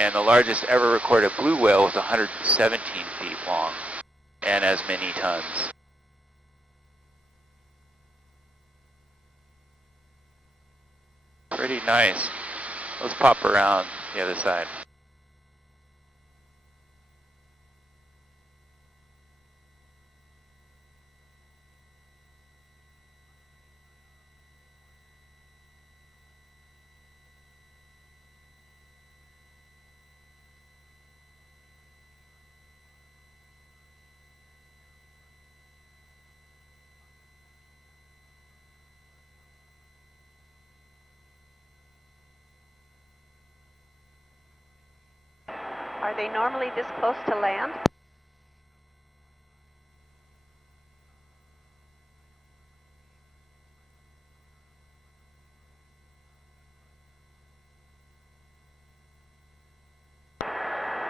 and the largest ever recorded blue whale was 117 feet long and as many tons. Pretty nice. Let's pop around the other side. Are they normally this close to land?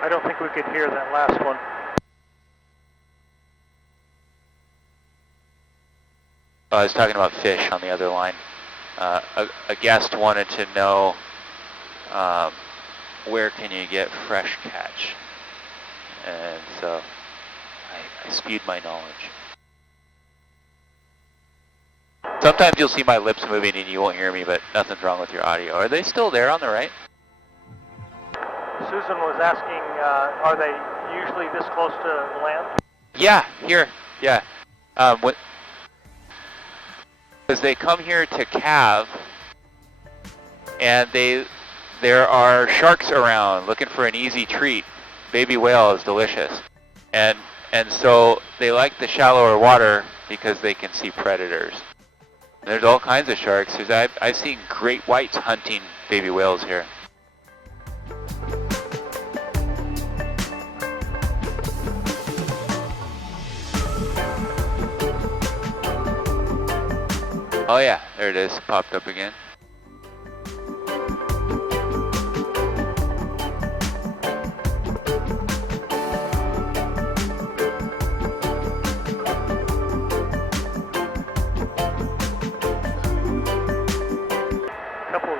I don't think we could hear that last one. I was talking about fish on the other line. A guest wanted to know where can you get fresh catch, and so I spewed my knowledge. Sometimes you'll see my lips moving and you won't hear me, but nothing's wrong with your audio. Are they still there on the right? Susan was asking, are they usually this close to land? Yeah, here, yeah. Because they come here to calve, and there are sharks around looking for an easy treat. Baby whale is delicious. And so they like the shallower water because they can see predators. There's all kinds of sharks. I've seen great whites hunting baby whales here. Oh yeah, there it is, popped up again.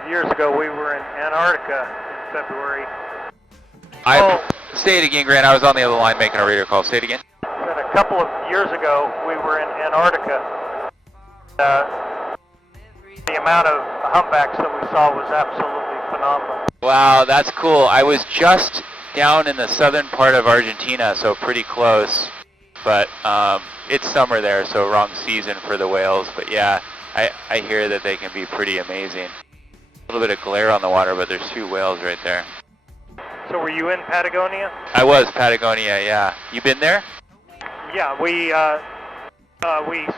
Years ago, we were in Antarctica in February. Say it again, Grant. I was on the other line making a radio call. Say it again. Said a couple of years ago, we were in Antarctica. The amount of humpbacks that we saw was absolutely phenomenal. Wow, that's cool. I was just down in the southern part of Argentina, so pretty close. But it's summer there, so wrong season for the whales. But yeah, I hear that they can be pretty amazing. A little bit of glare on the water, but there's two whales right there. So were you in Patagonia? I was, Patagonia, yeah. You been there? Yeah, we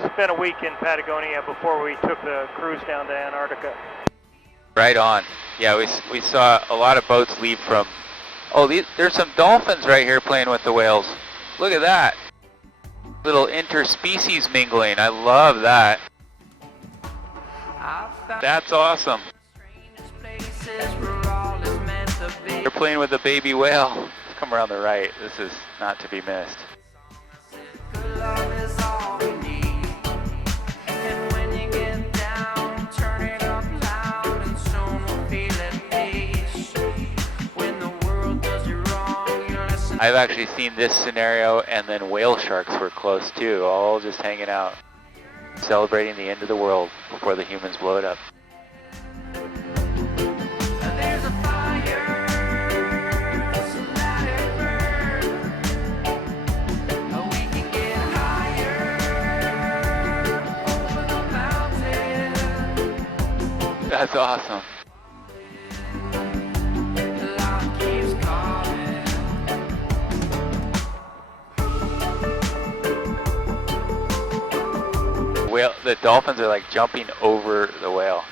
spent a week in Patagonia before we took the cruise down to Antarctica. Right on. Yeah, we saw a lot of boats leave from... Oh, there's some dolphins right here playing with the whales. Look at that. Little interspecies mingling. I love that. That's awesome. They're playing with a baby whale. Come around the right. This is not to be missed. I've actually seen this scenario, and then whale sharks were close too, all just hanging out, celebrating the end of the world before the humans blow it up. That's awesome. The dolphins are like jumping over the whale.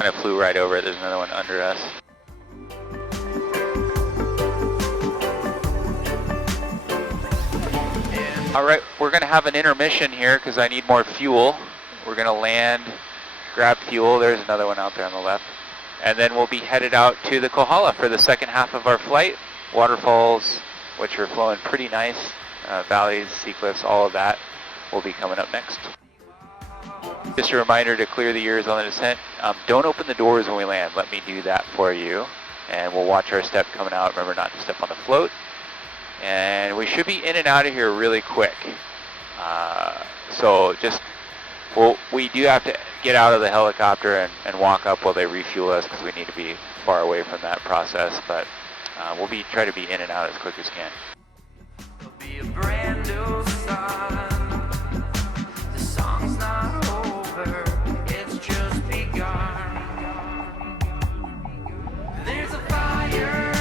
Kind of flew right over it. There's another one under us. All right, we're gonna have an intermission here because I need more fuel. We're gonna land, grab fuel. There's another one out there on the left. And then we'll be headed out to the Kohala for the second half of our flight. Waterfalls, which are flowing pretty nice. Valleys, sea cliffs, all of that will be coming up next. Just a reminder to clear the ears on the descent. Don't open the doors when we land. Let me do that for you. And we'll watch our step coming out. Remember not to step on the float. And we should be in and out of here really quick. So just, we do have to get out of the helicopter and walk up while they refuel us because we need to be far away from that process. But we'll try to be in and out as quick as we can. There'll be a brand new sun. The song's not over, it's just begun. There's a fire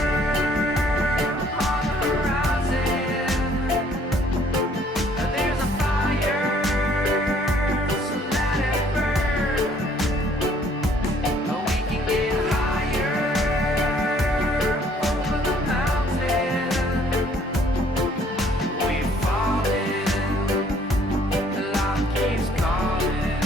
on the horizon. There's a fire, so let it burn. We can get higher over the mountain. We've fallen, life keeps calling.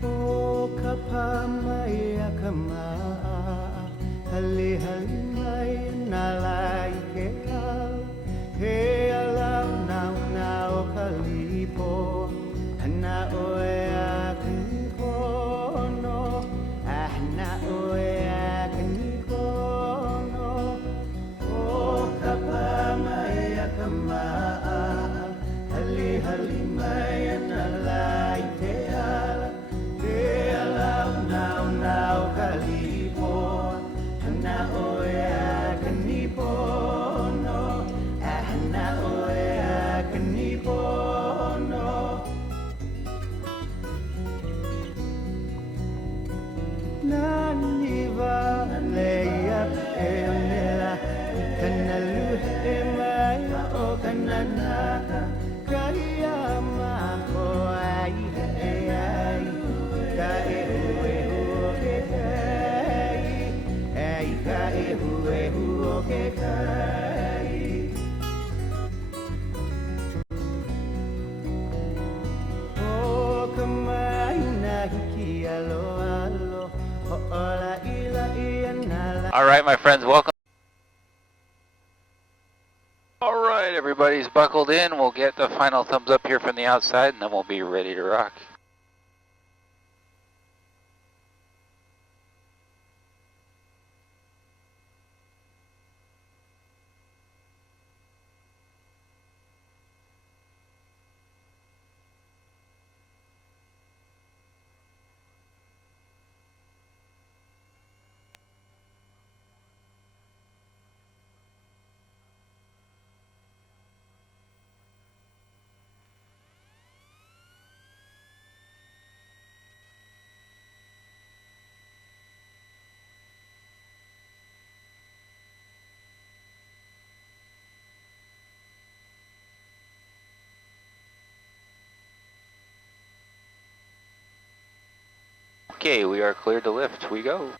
O kapamaya kama hali hali mai nalai ke ka he alau nau nau kalipo ana oea kanikono ahna oea kanikono o kapamaya kama hali hali mai nalai ke ala now, now, Kalipo, na oea kanipo, no, na oea kanipo, no. Naniva leia emela, kanalu emaya o kananaka, kaya mako ai ai. All right, my friends, welcome. All right, everybody's buckled in. We'll get the final thumbs up here from the outside, and then we'll be ready to rock. Okay, we are cleared to lift. We go.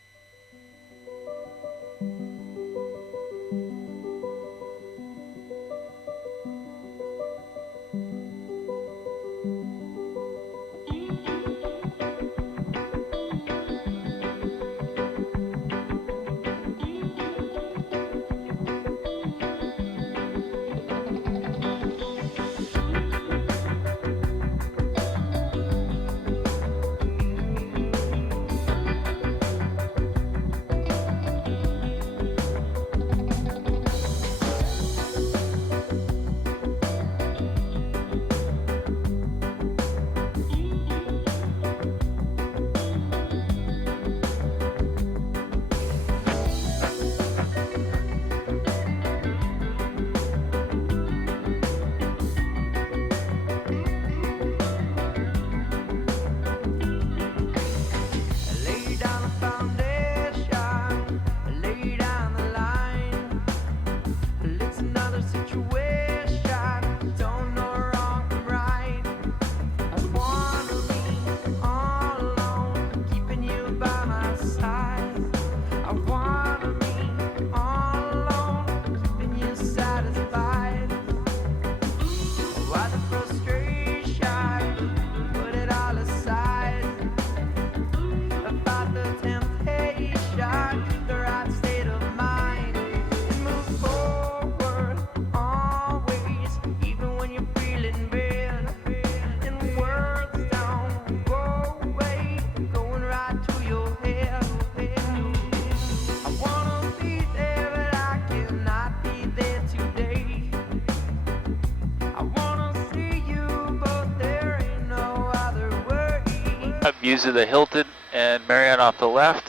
Views of the Hilton and Marriott off the left.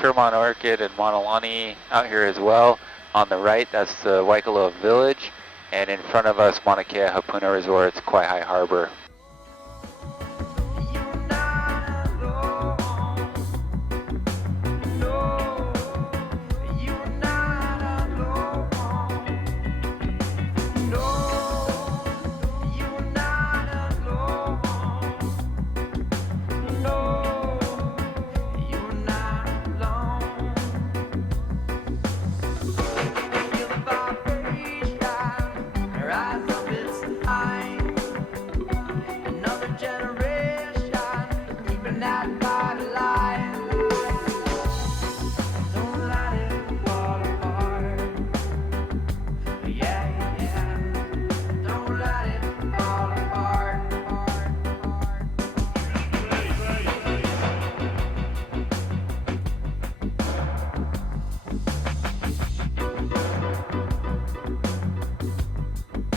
Fairmont Orchid and Monolani out here as well. On the right, that's the Waikoloa Village. And in front of us, Mauna Kea Hapuna Resorts, Kaihae Harbor.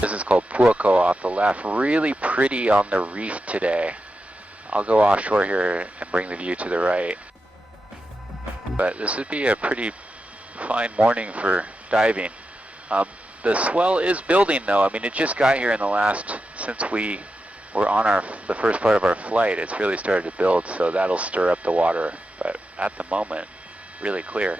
This is called Puako off the left. Really pretty on the reef today. I'll go offshore here and bring the view to the right. But this would be a pretty fine morning for diving. The swell is building though. I mean, it just got here in the last, since we were on the first part of our flight, it's really started to build, so that'll stir up the water. But at the moment, really clear.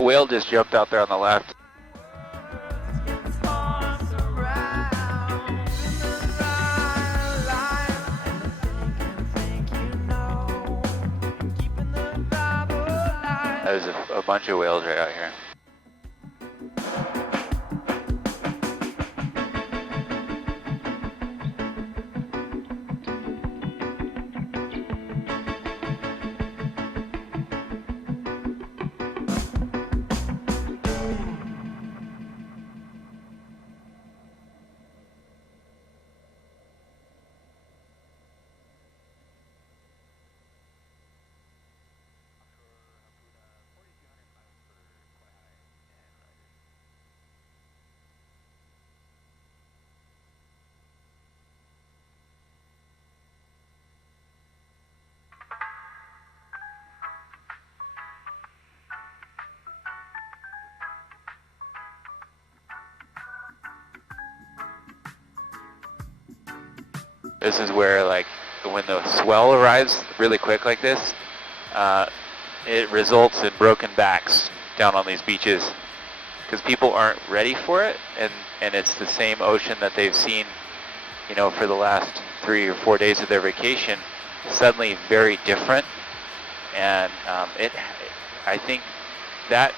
Whale just jumped out there on the left. There's a bunch of whales right out here. This is where, like, when the swell arrives really quick like this, it results in broken backs down on these beaches because people aren't ready for it, and it's the same ocean that they've seen, you know, for the last 3 or 4 days of their vacation, suddenly very different. And I think that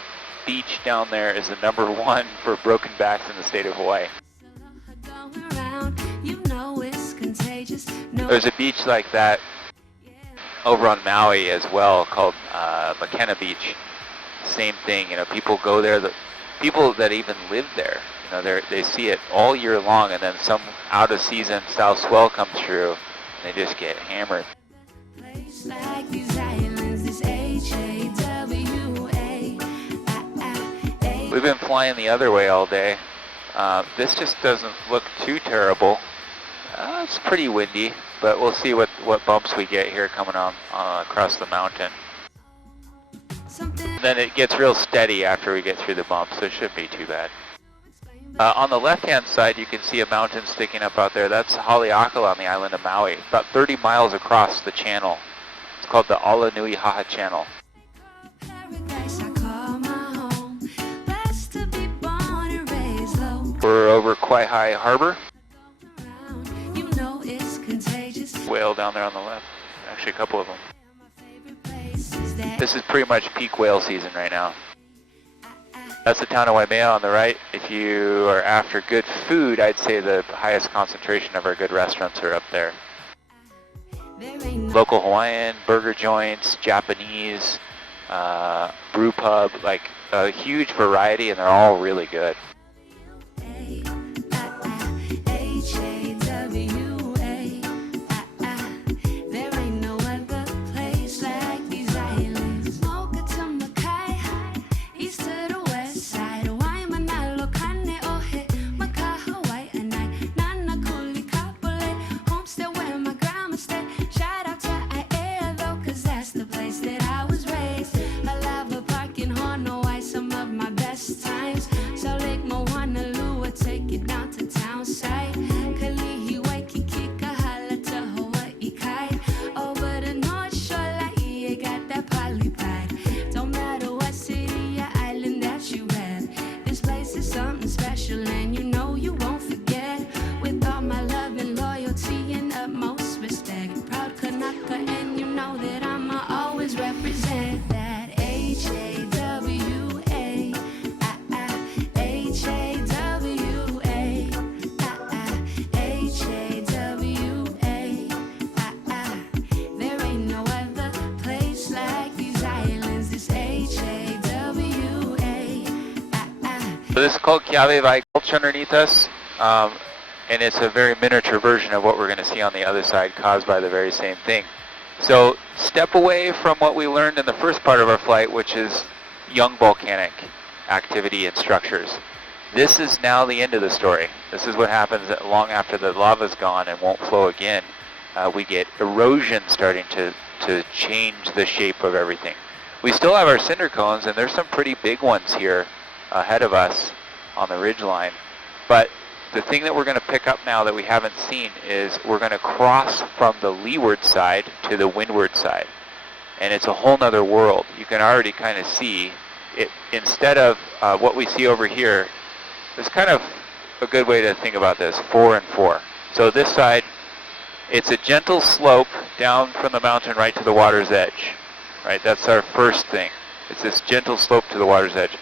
beach down there is the #1 for broken backs in the state of Hawaii. There's a beach like that over on Maui as well called McKenna Beach. Same thing, you know, people go there, people that even live there, you know, they see it all year long, and then some out of season south swell comes through and they just get hammered. We've been flying the other way all day. This just doesn't look too terrible. It's pretty windy, but we'll see what bumps we get here coming on across the mountain. Then it gets real steady after we get through the bumps, so it shouldn't be too bad. On the left-hand side, you can see a mountain sticking up out there. That's Haleakala on the island of Maui, about 30 miles across the channel. It's called the Ala-Nui-Haha Channel. We're over Kaihae Harbor. Whale down there on the left. Actually, a couple of them. This is pretty much peak whale season right now. That's the town of Waimea on the right. If you are after good food, I'd say the highest concentration of our good restaurants are up there. local Hawaiian, burger joints, Japanese, brew pub, like a huge variety, and they're all really good. So this is called Keawevai Gulch underneath us, and it's a very miniature version of what we're going to see on the other side, caused by the very same thing. So step away from what we learned in the first part of our flight, which is young volcanic activity and structures. This is now the end of the story. This is what happens long after the lava's gone and won't flow again. We get erosion starting to change the shape of everything. We still have our cinder cones, and there's some pretty big ones here ahead of us on the ridgeline. But the thing that we're going to pick up now that we haven't seen is we're going to cross from the leeward side to the windward side. And it's a whole nother world. You can already kind of see it. Instead of what we see over here, it's kind of a good way to think about this, 4 and 4. So this side, it's a gentle slope down from the mountain right to the water's edge. Right, that's our first thing. It's this gentle slope to the water's edge.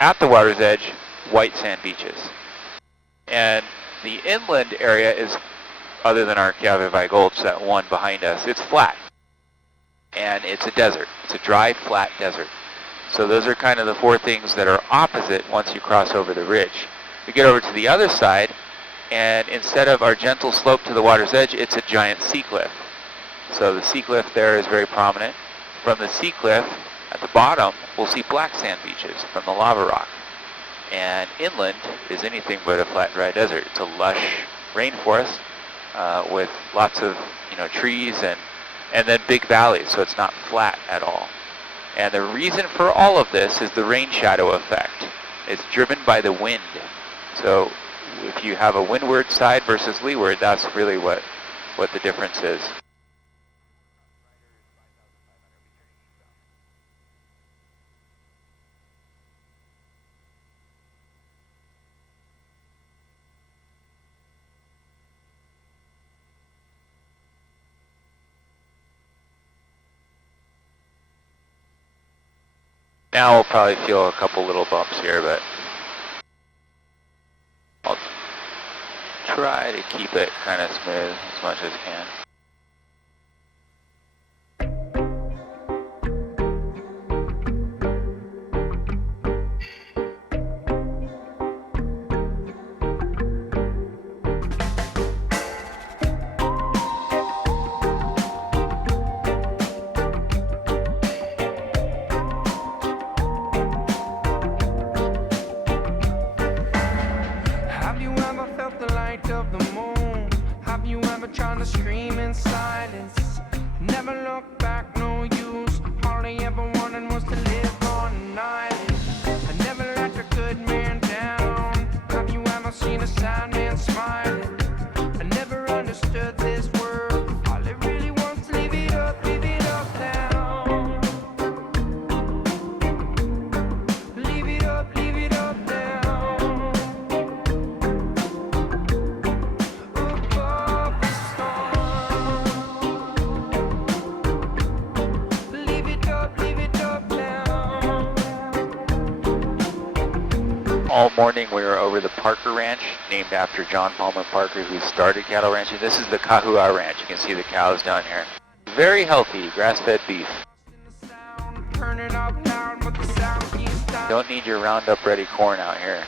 At the water's edge, white sand beaches. And the inland area is, other than our Keawevai Gulch, that one behind us, it's flat. And it's a desert. It's a dry, flat desert. So those are kind of the 4 things that are opposite once you cross over the ridge. We get over to the other side, and instead of our gentle slope to the water's edge, it's a giant sea cliff. So the sea cliff there is very prominent. From the sea cliff, at the bottom, we'll see black sand beaches from the lava rock. And inland is anything but a flat, dry desert. It's a lush rainforest with lots of trees and then big valleys, so it's not flat at all. And the reason for all of this is the rain shadow effect. It's driven by the wind. So if you have a windward side versus leeward, that's really what the difference is. Now we'll probably feel a couple little bumps here, but I'll try to keep it kind of smooth as much as I can. Trying to scream in silence, never look back, no use. All I ever wanted was to live on an island. I never let a good man down. Have you ever seen a sad man smiling? I never understood this world. All it really wants to live it up now. Leave it up now. All morning we were over the Parker Ranch, named after John Palmer Parker, who started cattle ranching. This is the Kahua Ranch. You can see the cows down here. Very healthy, grass-fed beef. Don't need your Roundup ready corn out here.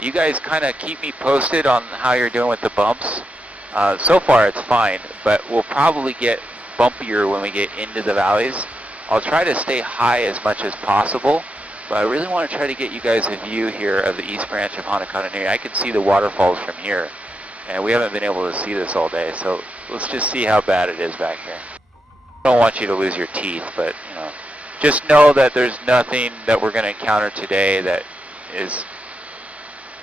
You guys kind of keep me posted on how you're doing with the bumps. So far it's fine, but we'll probably get bumpier when we get into the valleys. I'll try to stay high as much as possible, but I really want to try to get you guys a view here of the East Branch of Hanakananui. I can see the waterfalls from here, and we haven't been able to see this all day, so let's just see how bad it is back here. I don't want you to lose your teeth, but just know that there's nothing that we're going to encounter today that is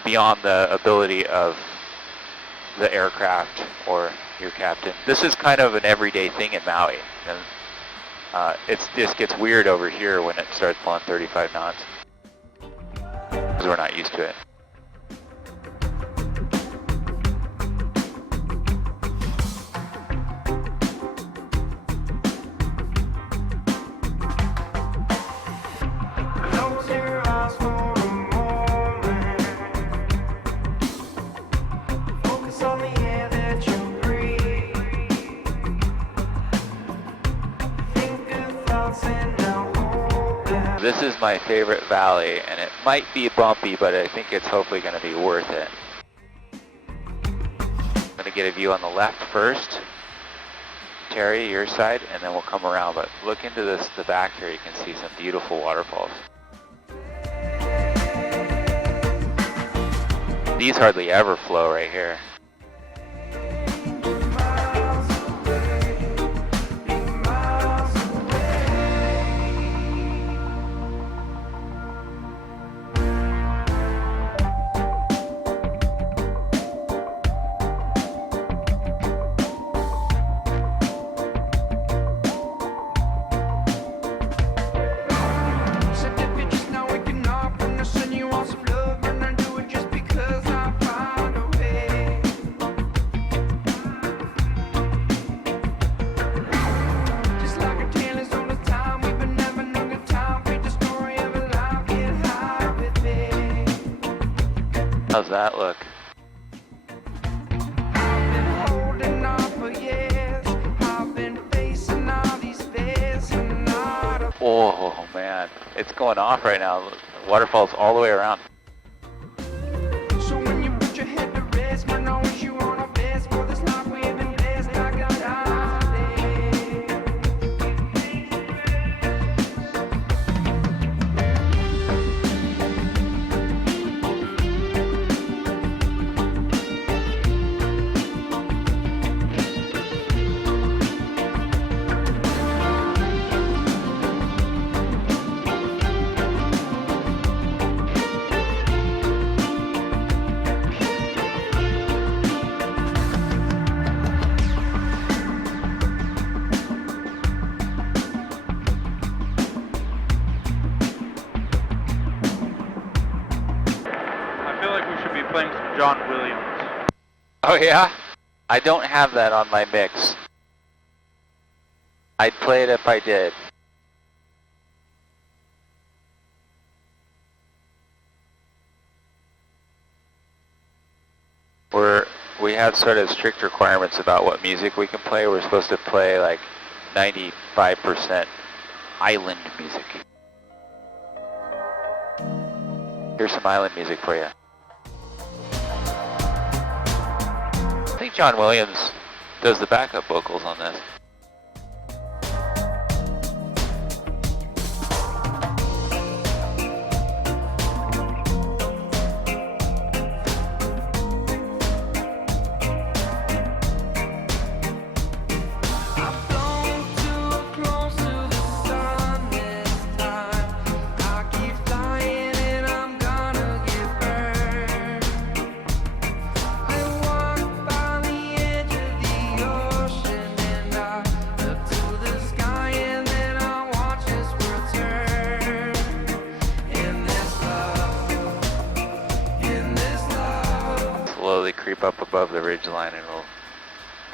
beyond the ability of the aircraft or your captain. This is kind of an everyday thing in Maui, and it just gets weird over here when it starts blowing 35 knots because we're not used to it. This is my favorite valley, and it might be bumpy, but I think it's hopefully going to be worth it. I'm going to get a view on the left first. Terry, your side, and then we'll come around. But look into the back here, you can see some beautiful waterfalls. These hardly ever flow right here. How's that look? Oh man, it's going off right now. Waterfalls all the way around. So when you put your head to rest, man, always you on a best for this life we have been blessed. I got playing some John Williams. Oh yeah? I don't have that on my mix. I'd play it if I did. We have sort of strict requirements about what music we can play. We're supposed to play like 95% island music. Here's some island music for you. I think John Williams does the backup vocals on this. Slowly creep up above the ridge line and we'll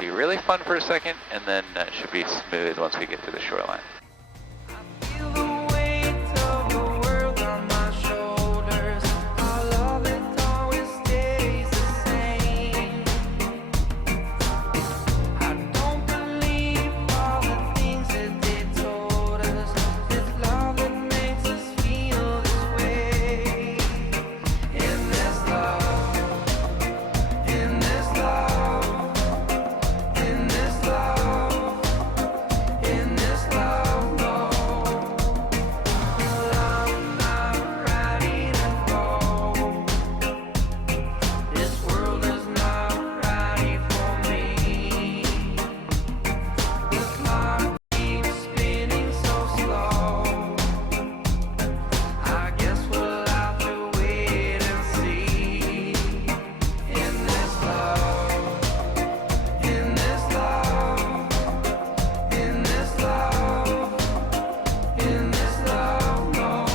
be really fun for a second, and then it should be smooth once we get to the shoreline. Feel the weight of the world on my shoulders. Our love, it always stays the same. I don't believe all the things that they told us. It's love that makes us feel this way. In this love, in this love, in this love, in this love, no. I'm not ready to go. This world is not ready for me. The clock keeps spinning so slow. I guess we'll have to wait and see. In this love, in this love, in this love, in this love, no.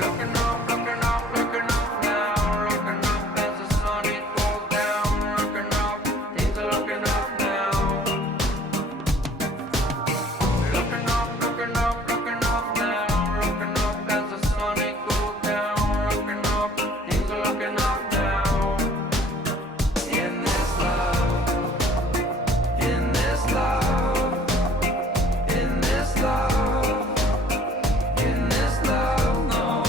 Looking up now, looking up as the sun it goes down. Looking up, things are looking up now. Looking up now, looking up as the sun it goes down. Looking up, things are looking up now. In this love, in this love, in this love, in this love, no.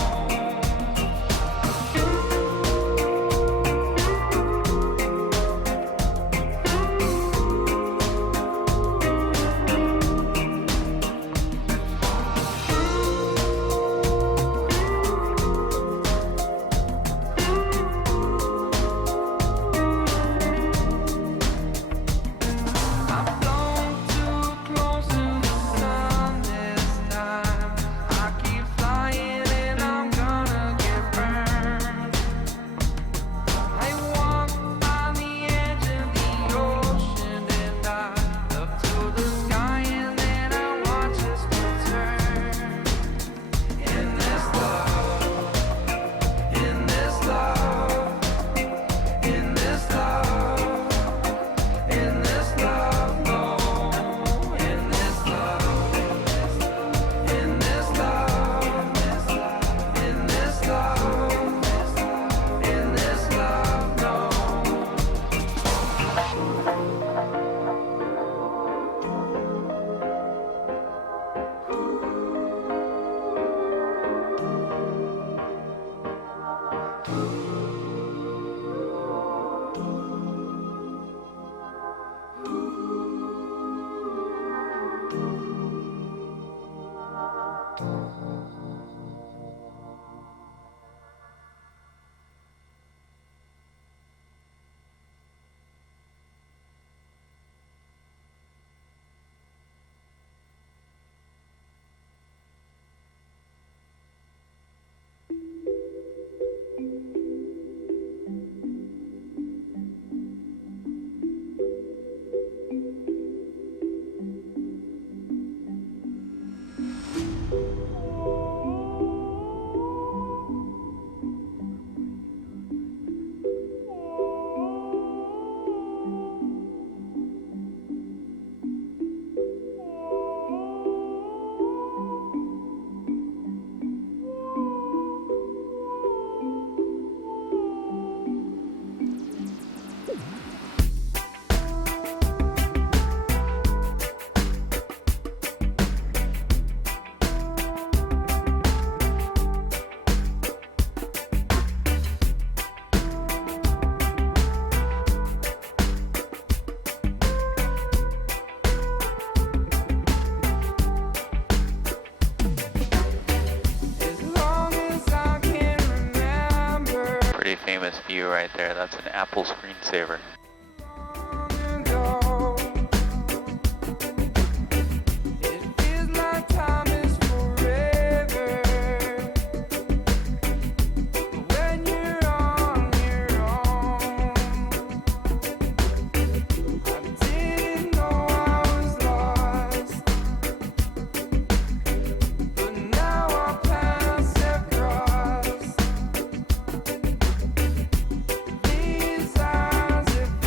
I've flown too close to the sun this time. I keep flying and I'm gonna get burned. I walk on the edge of the ocean and I look to the sky and then I watch us return. In this love, in this love, in this love, in this love, no. In this love, in this love, in this love, in this love, no. As long as I can remember Pretty famous view right there. That's an Apple screensaver. long ago, it feels like time is forever. When you're on your own, I didn't know I was lost, but now our paths have crossed. These eyes have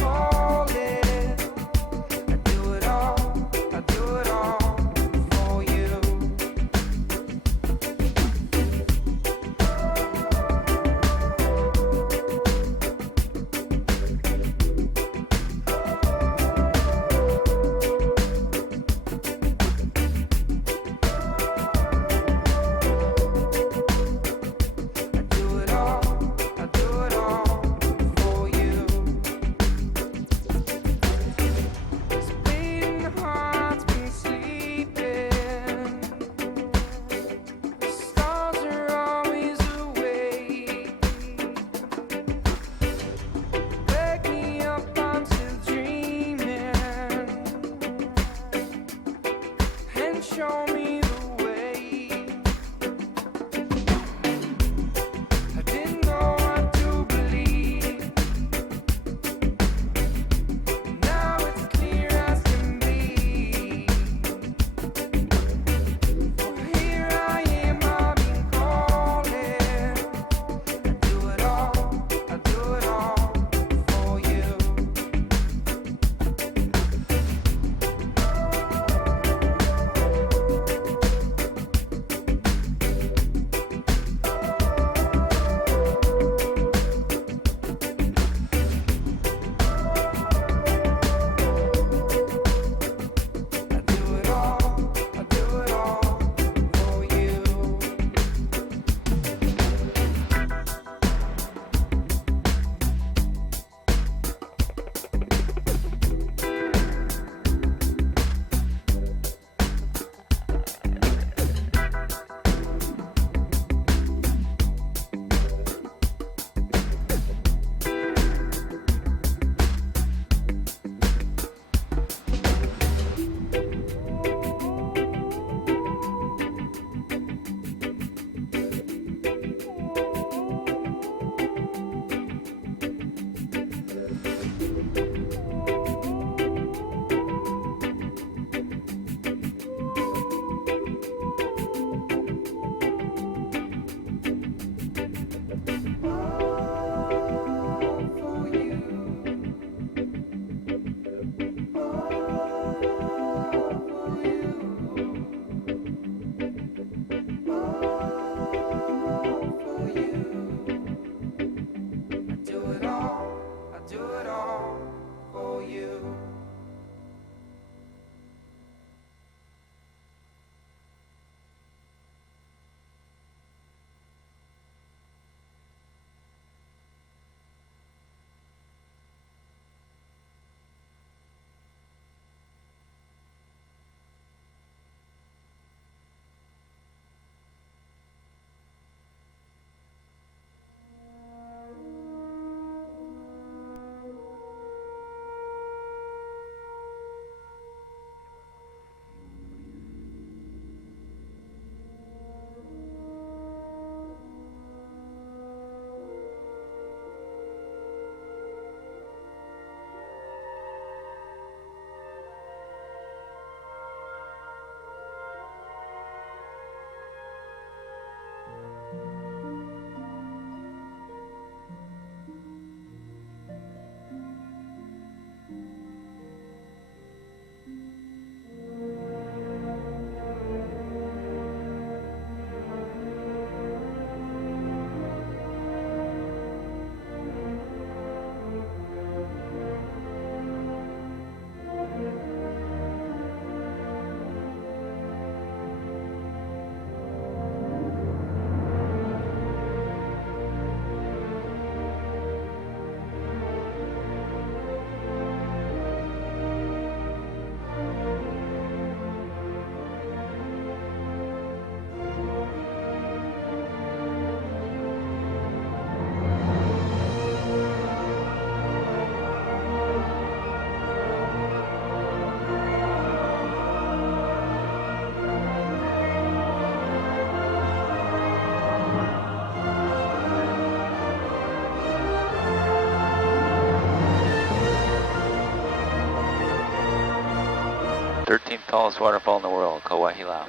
Tallest waterfall in the world, Kauahilau.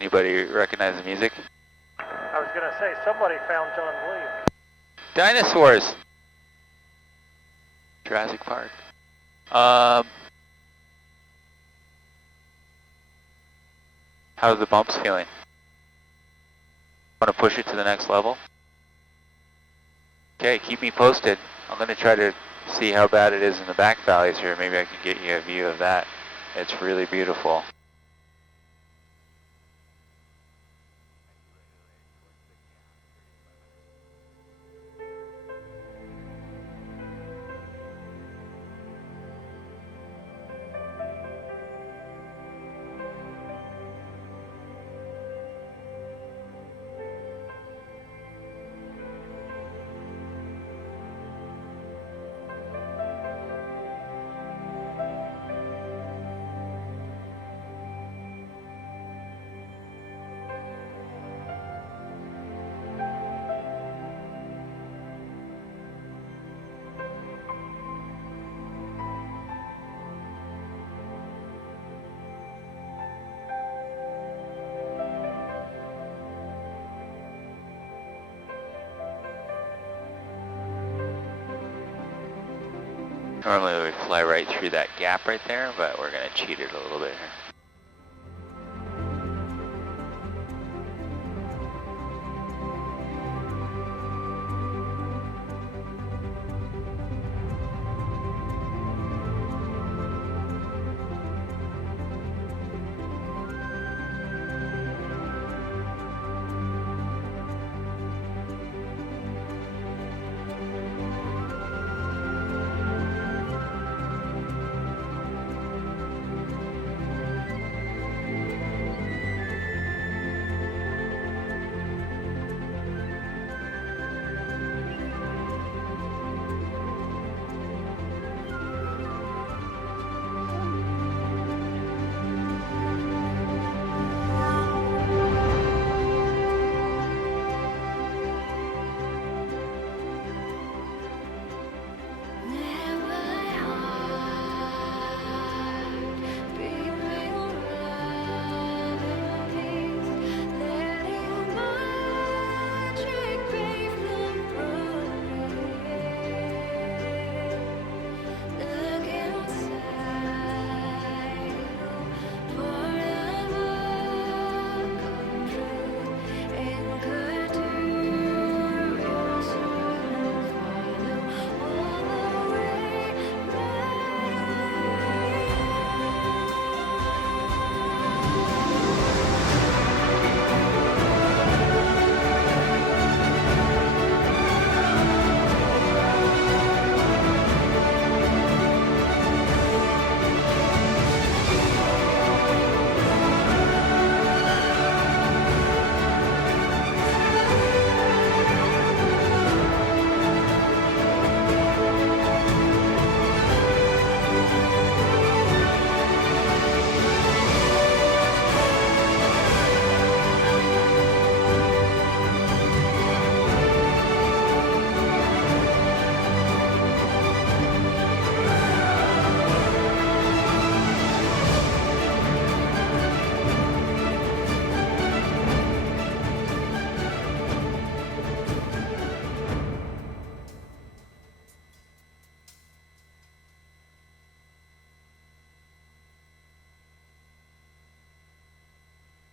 Anybody recognize the music? I was going to say, somebody found John Williams. Dinosaurs! Jurassic Park. How's the bumps feeling? Want to push it to the next level? Okay, keep me posted. I'm going to try to see how bad it is in the back valleys here. Maybe I can get you a view of that. It's really beautiful. Normally we would fly right through that gap right there, but we're going to cheat it a little bit here.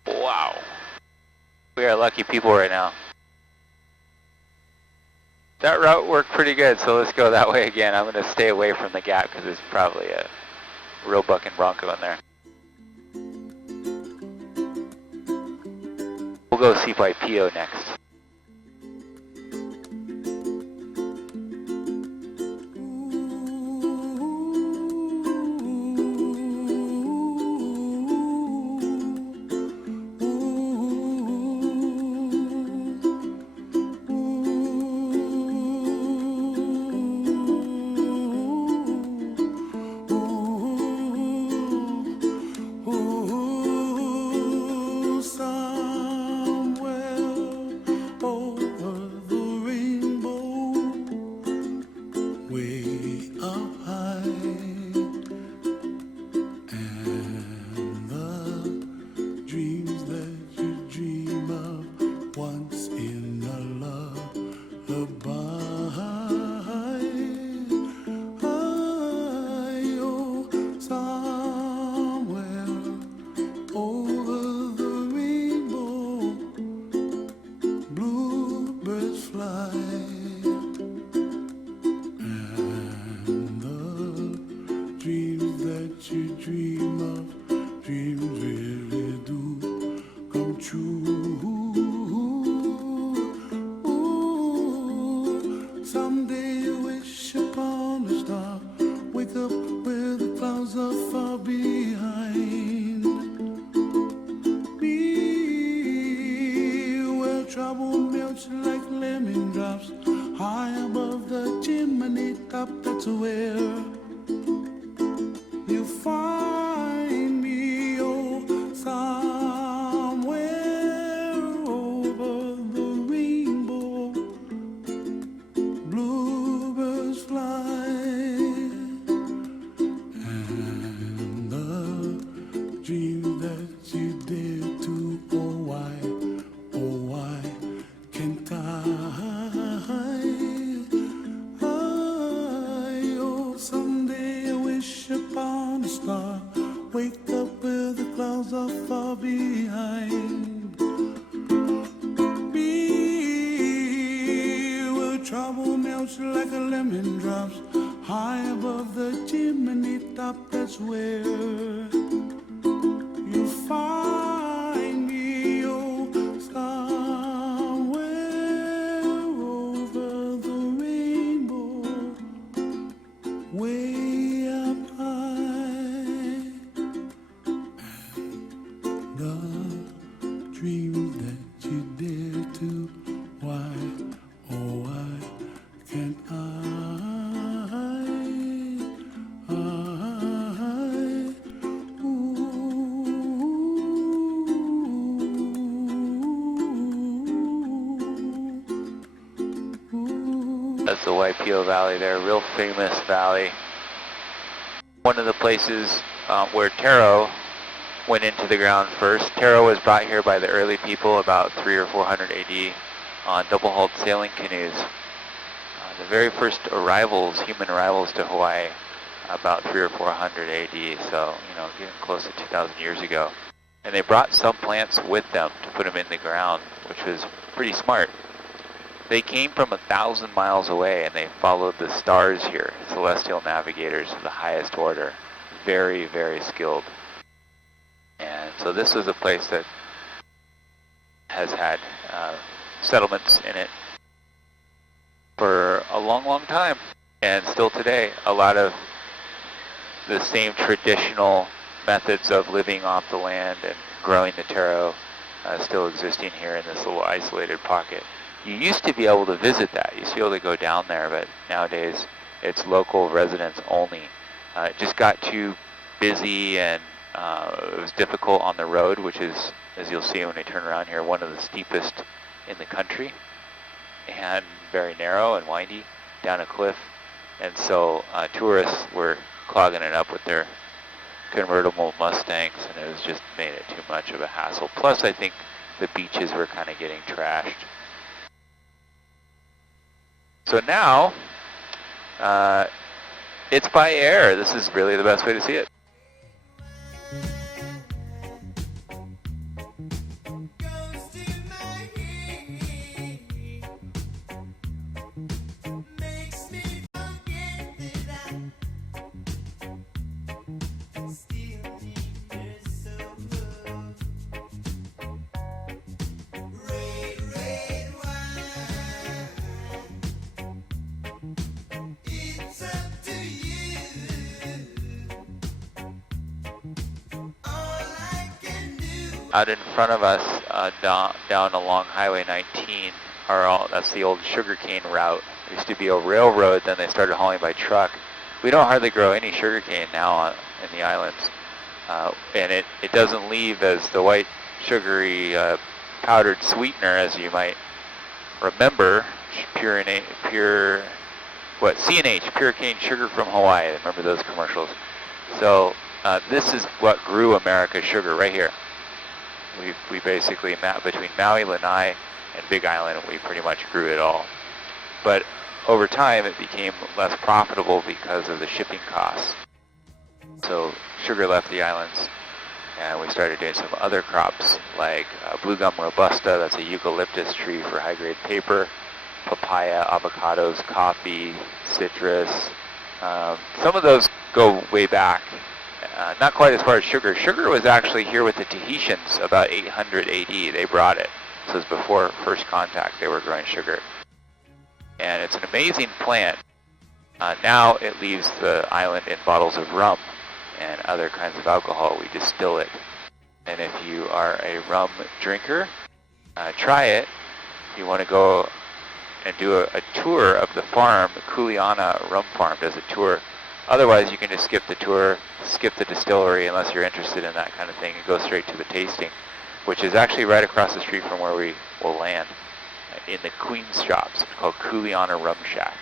Wow. We are lucky people right now. That route worked pretty good, so let's go that way again. I'm going to stay away from the gap because there's probably a real bucking bronco in there. We'll go C5PO next. where you find me, oh, somewhere over the rainbow, bluebirds fly, and the dream that you dare to, oh, why can't oh, someday I wish upon a star, wake up where the clouds are far behind me, where trouble melts like a lemon drops, high above the chimney top, that's where you find me, oh, somewhere over the rainbow, way up high, and the dreams that you dare to, why, oh, why can't That's the Waipio Valley there, real famous valley. One of the places where taro went into the ground first. Taro was brought here by the early people about 300 or 400 AD on double-hulled sailing canoes. The very first arrivals, human arrivals to Hawaii, about 300 or 400 AD, so, you know, getting close to 2,000 years ago. And they brought some plants with them to put them in the ground, which was pretty smart. They came from 1,000 miles away and they followed the stars here, celestial navigators of the highest order. Very, very skilled. And so this is a place that has had settlements in it for a long, long time. And still today, a lot of the same traditional methods of living off the land and growing the taro still existing here in this little isolated pocket. You used to be able to visit that. You used to be able to go down there, but nowadays it's local residents only. It just got too busy and it was difficult on the road, which is, as you'll see when we turn around here, one of the steepest in the country and very narrow and windy down a cliff. And so tourists were clogging it up with their convertible Mustangs, and it was just made it too much of a hassle. Plus, I think the beaches were kind of getting trashed. So now, it's by air. This is really the best way to see it. Out in front of us, down along Highway 19, that's the old sugarcane route. It used to be a railroad, then they started hauling by truck. We don't hardly grow any sugarcane now in the islands. And it doesn't leave as the white sugary powdered sweetener, as you might remember, CNH, pure cane sugar from Hawaii. Remember those commercials? So this is what grew America's sugar right here. We basically, between Maui, Lanai, and Big Island, we pretty much grew it all. But over time, it became less profitable because of the shipping costs. So sugar left the islands, and we started doing some other crops like blue gum robusta, that's a eucalyptus tree for high-grade paper, papaya, avocados, coffee, citrus. Some of those go way back. Not quite as far as sugar. Sugar was actually here with the Tahitians about 800 AD. They brought it. This was before first contact. They were growing sugar. And it's an amazing plant. Now it leaves the island in bottles of rum and other kinds of alcohol. We distill it. And if you are a rum drinker, try it. If you want to go and do a tour of the farm, the Kuleana Rum Farm does a tour Otherwise, you can just skip the tour, skip the distillery unless you're interested in that kind of thing, and go straight to the tasting, which is actually right across the street from where we will land in the Queen's Shops. It's called Cooliana Rum Shack.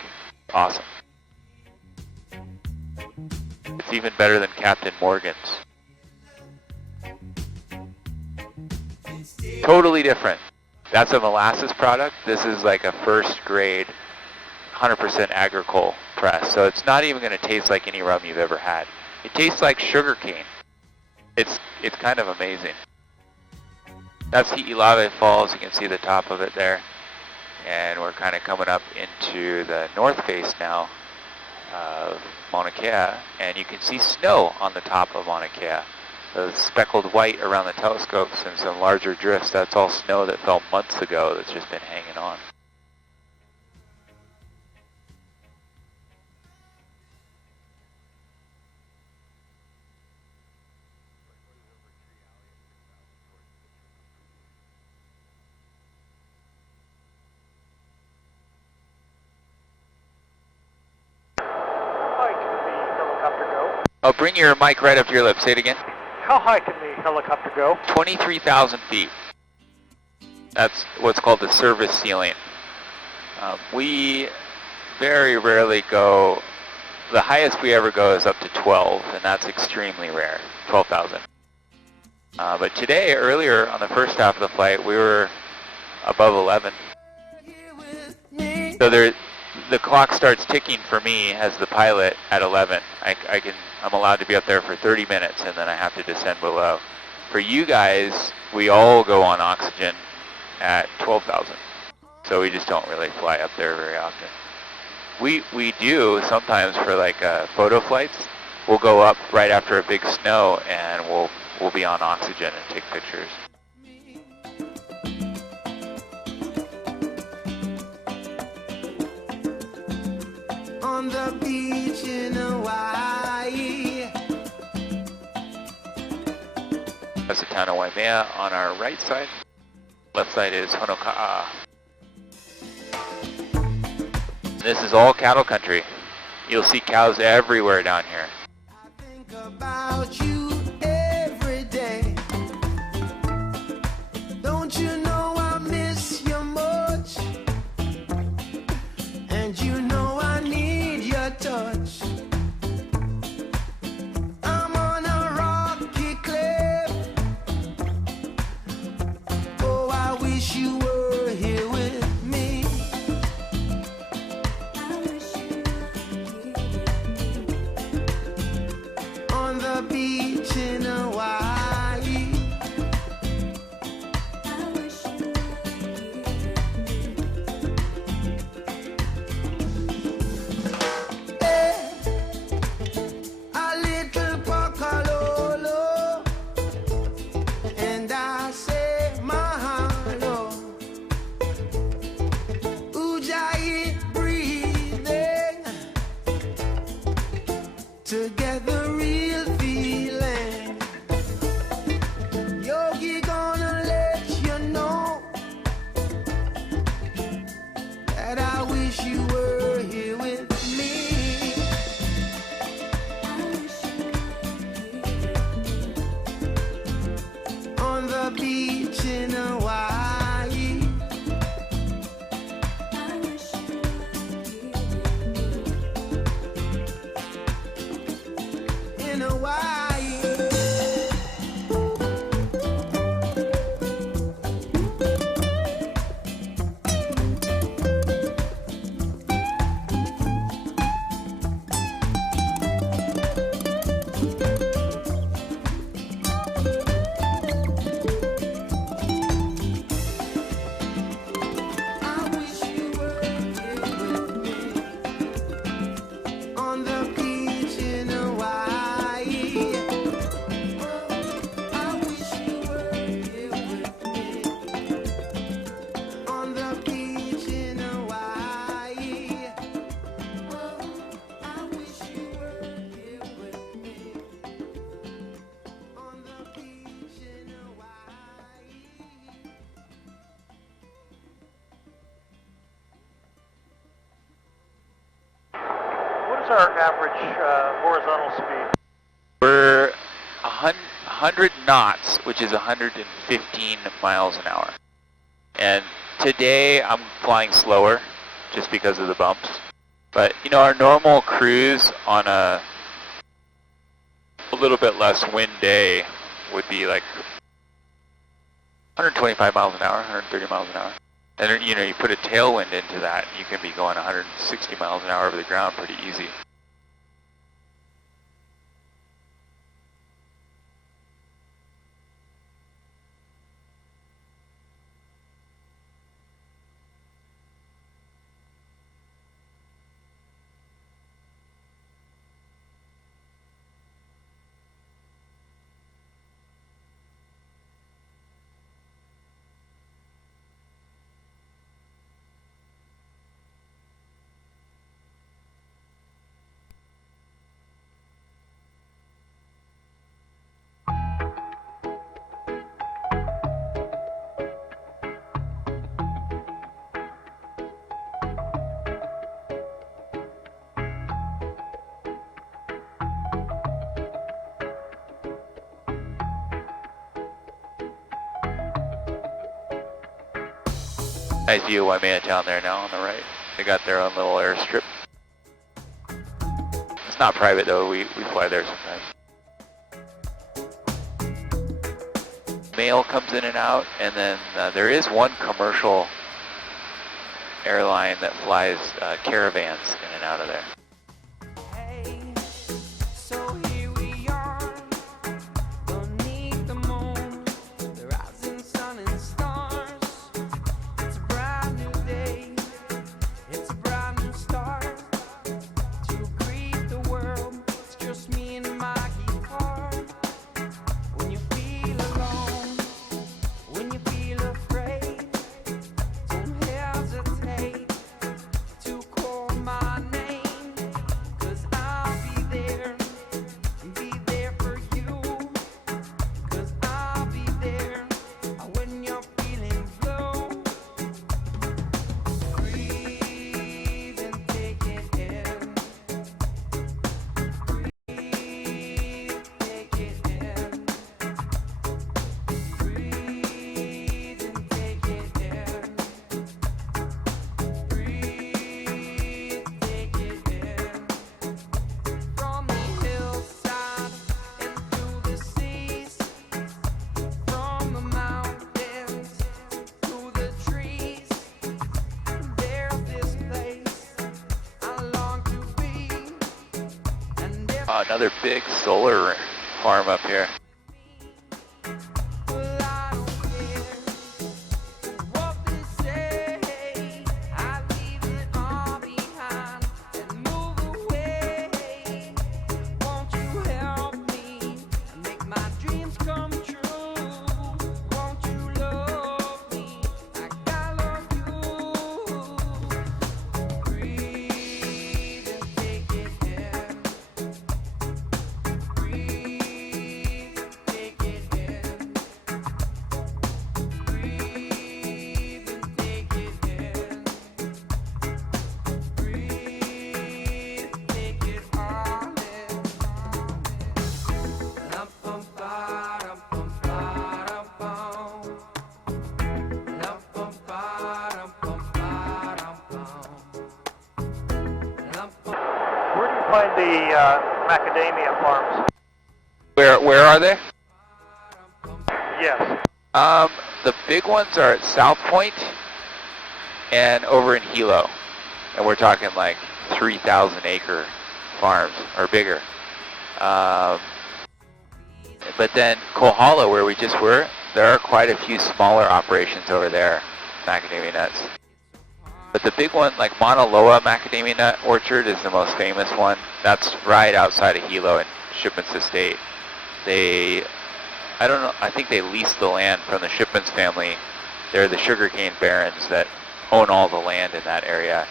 Awesome. It's even better than Captain Morgan's. Totally different. That's a molasses product. This is like a first grade, 100% agricole press. So it's not even going to taste like any rum you've ever had. It tastes like sugar cane. It's kind of amazing. That's Hi'ilave Falls. You can see the top of it there. And we're kind of coming up into the north face now of Mauna Kea, and you can see snow on the top of Mauna Kea. The speckled white around the telescopes and some larger drifts, that's all snow that fell months ago that's just been hanging on. How high can the helicopter go? Oh, bring your mic right up to your lips. Say it again. How high can the helicopter go? 23,000 feet. That's what's called the service ceiling. We very rarely go, the highest we ever go is up to 12, and that's extremely rare, 12,000. But today, earlier on the first half of the flight, we were above 11. So the clock starts ticking for me as the pilot at 11. I'm allowed to be up there for 30 minutes, and then I have to descend below. For you guys, we all go on oxygen at 12,000. So we just don't really fly up there very often. We do sometimes for like photo flights. We'll go up right after a big snow, and we'll be on oxygen and take pictures. On the beach in Hawaii. That's the town of Waimea on our right side. Left side is Honoka'a. This is all cattle country. You'll see cows everywhere down here. I think about you every day. Don't you know I miss you much? And you know I need your touch. I'm on a rocky cliff. Oh, I wish you were here with me. On the beach in Hawaii. Hey, a little Pocololo, and I say mahalo. Ujjayi breathing together, real feeling. Yogi gonna let you know that I wish you were here with me. On the beach in Hawaii. In Hawaii. I wish you were here with me. On the beach in Hawaii. What's our average horizontal speed? We're 100 knots, which is 115 miles an hour. And today I'm flying slower just because of the bumps. But you know, our normal cruise on a little bit less wind day would be like 125 miles an hour, 130 miles an hour. And you know, you put a tailwind into that, you can be going 160 miles an hour over the ground pretty easy. Nice view of Waimea Town there now on the right. They got their own little airstrip. It's not private though, we fly there sometimes. Mail comes in and out, and then there is one commercial airline that flies caravans in and out of there. Another big solar farm up here. Find the macadamia farms. Where are they? Yes. The big ones are at South Point and over in Helo, and we're talking like 3,000 acre farms or bigger. But then Kohala, where we just were, there are quite a few smaller operations over there, macadamia nuts. But the big one, like Mauna Loa Macadamia Nut Orchard, is the most famous one. That's right outside of Hilo in Shipman's estate. I don't know, I think they lease the land from the Shipman's family. They're the sugarcane barons that own all the land in that area.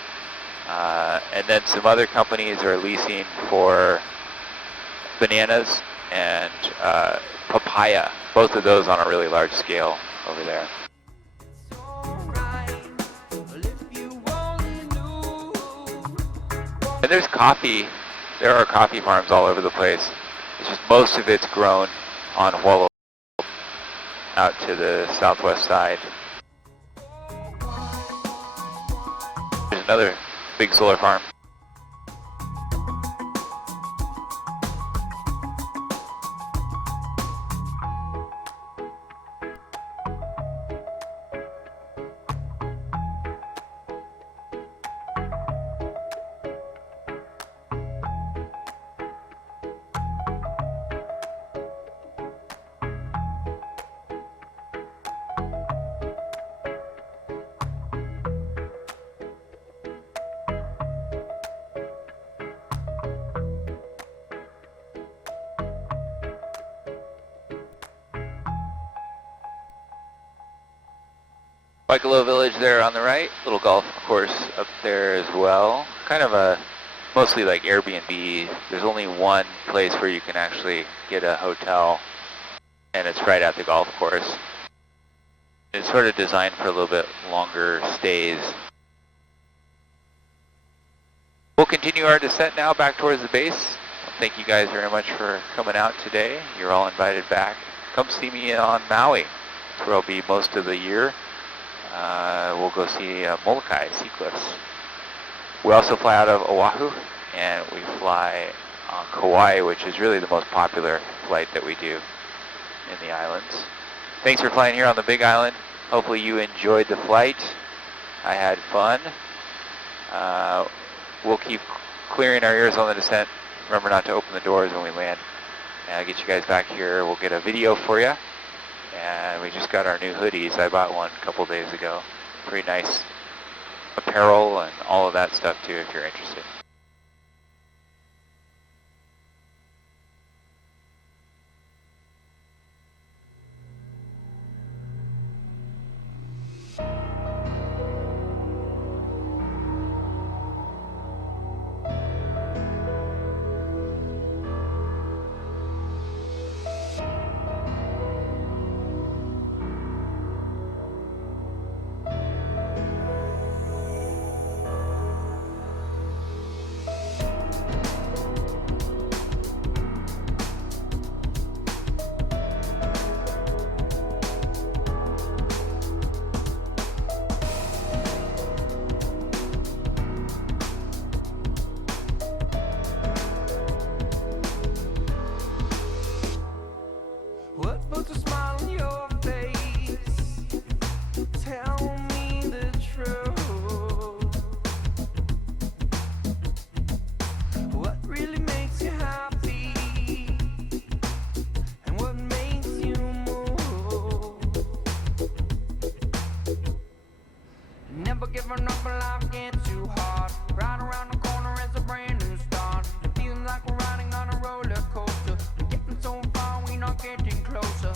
And then some other companies are leasing for bananas and papaya, both of those on a really large scale over there. And there's coffee There are coffee farms all over the place. It's just most of it's grown on Helo out to the southwest side. There's another big solar farm. Buckalo Village there on the right, little golf course up there as well. Kind of a mostly like Airbnb. There's only one place where you can actually get a hotel, and it's right at the golf course. It's sort of designed for a little bit longer stays. We'll continue our descent now back towards the base. Thank you guys very much for coming out today. You're all invited back. Come see me on Maui. That's where I'll be most of the year. We'll go see Molokai sea cliffs. We also fly out of Oahu, and we fly on Kauai, which is really the most popular flight that we do in the islands. Thanks for flying here on the Big Island. Hopefully you enjoyed the flight. I had fun. We'll keep clearing our ears on the descent. Remember not to open the doors when we land. And I'll get you guys back here. We'll get a video for you. And we just got our new hoodies. I bought one a couple days ago. Pretty nice apparel and all of that stuff too if you're interested. What puts a smile on your face? Tell me the truth. What really makes you happy? And what makes you move? Never giving up when life gets too hard. Right around the corner is a brand new start. It feels like we're riding on a roller coaster. We're getting so far, we're not getting closer.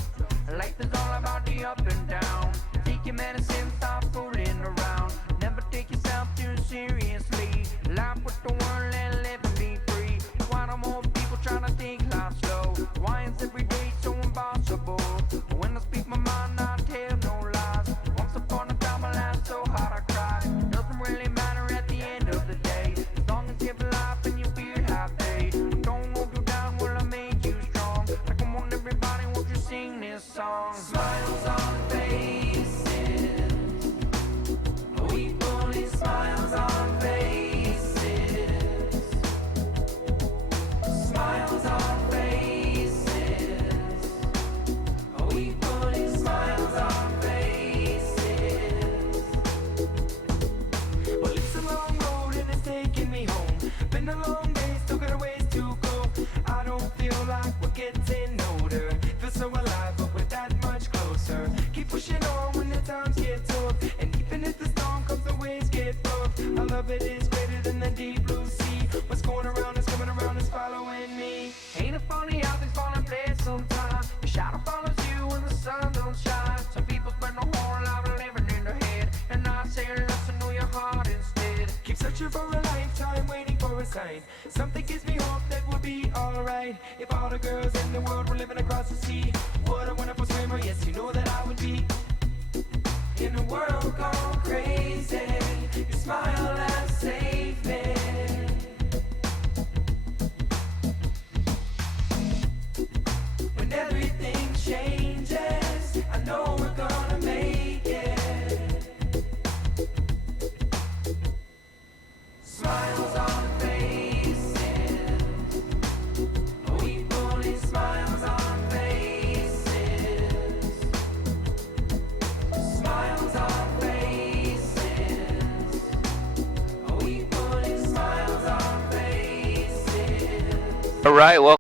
Life is all about the up and down. Take your medicine, stop fooling around. Never take yourself too seriously. Laugh with the world and live and be free. Why do more people trying to take life slow? Why is every day so impossible? When I speak my mind, I tell no lies. Once upon a time, I laughed so hard I cried. Doesn't really matter at the end of the day. As long as you have life and you feel happy. Don't hold you down, will I make you strong? Like, come on everybody, won't you sing this song? Smiles on faces. We put smiles on faces. Smiles on faces. We put smiles on faces. Well, it's a long road and it's taking me home. Been a long day, still got a ways to go. I don't feel like we're getting older. Feel so alive, but we're that much closer. Keep pushing on when the times get tough. And even if the storm comes, the waves get rough. I love it is greater than the deep blue sea. What's going around is coming around, is following me. Ain't it funny how things fall in place sometimes? Your shadow follows you when the sun don't shine. Some people spend a whole life living in their head, and I say listen to your heart instead. Keep searching for a lifetime, waiting for a sign. Something gives me hope that we'll be alright. If all the girls in the world were living across the sea, what a wonderful swimmer, yes you know that I would be. In a world gone crazy, your smile has saved me. All right, well.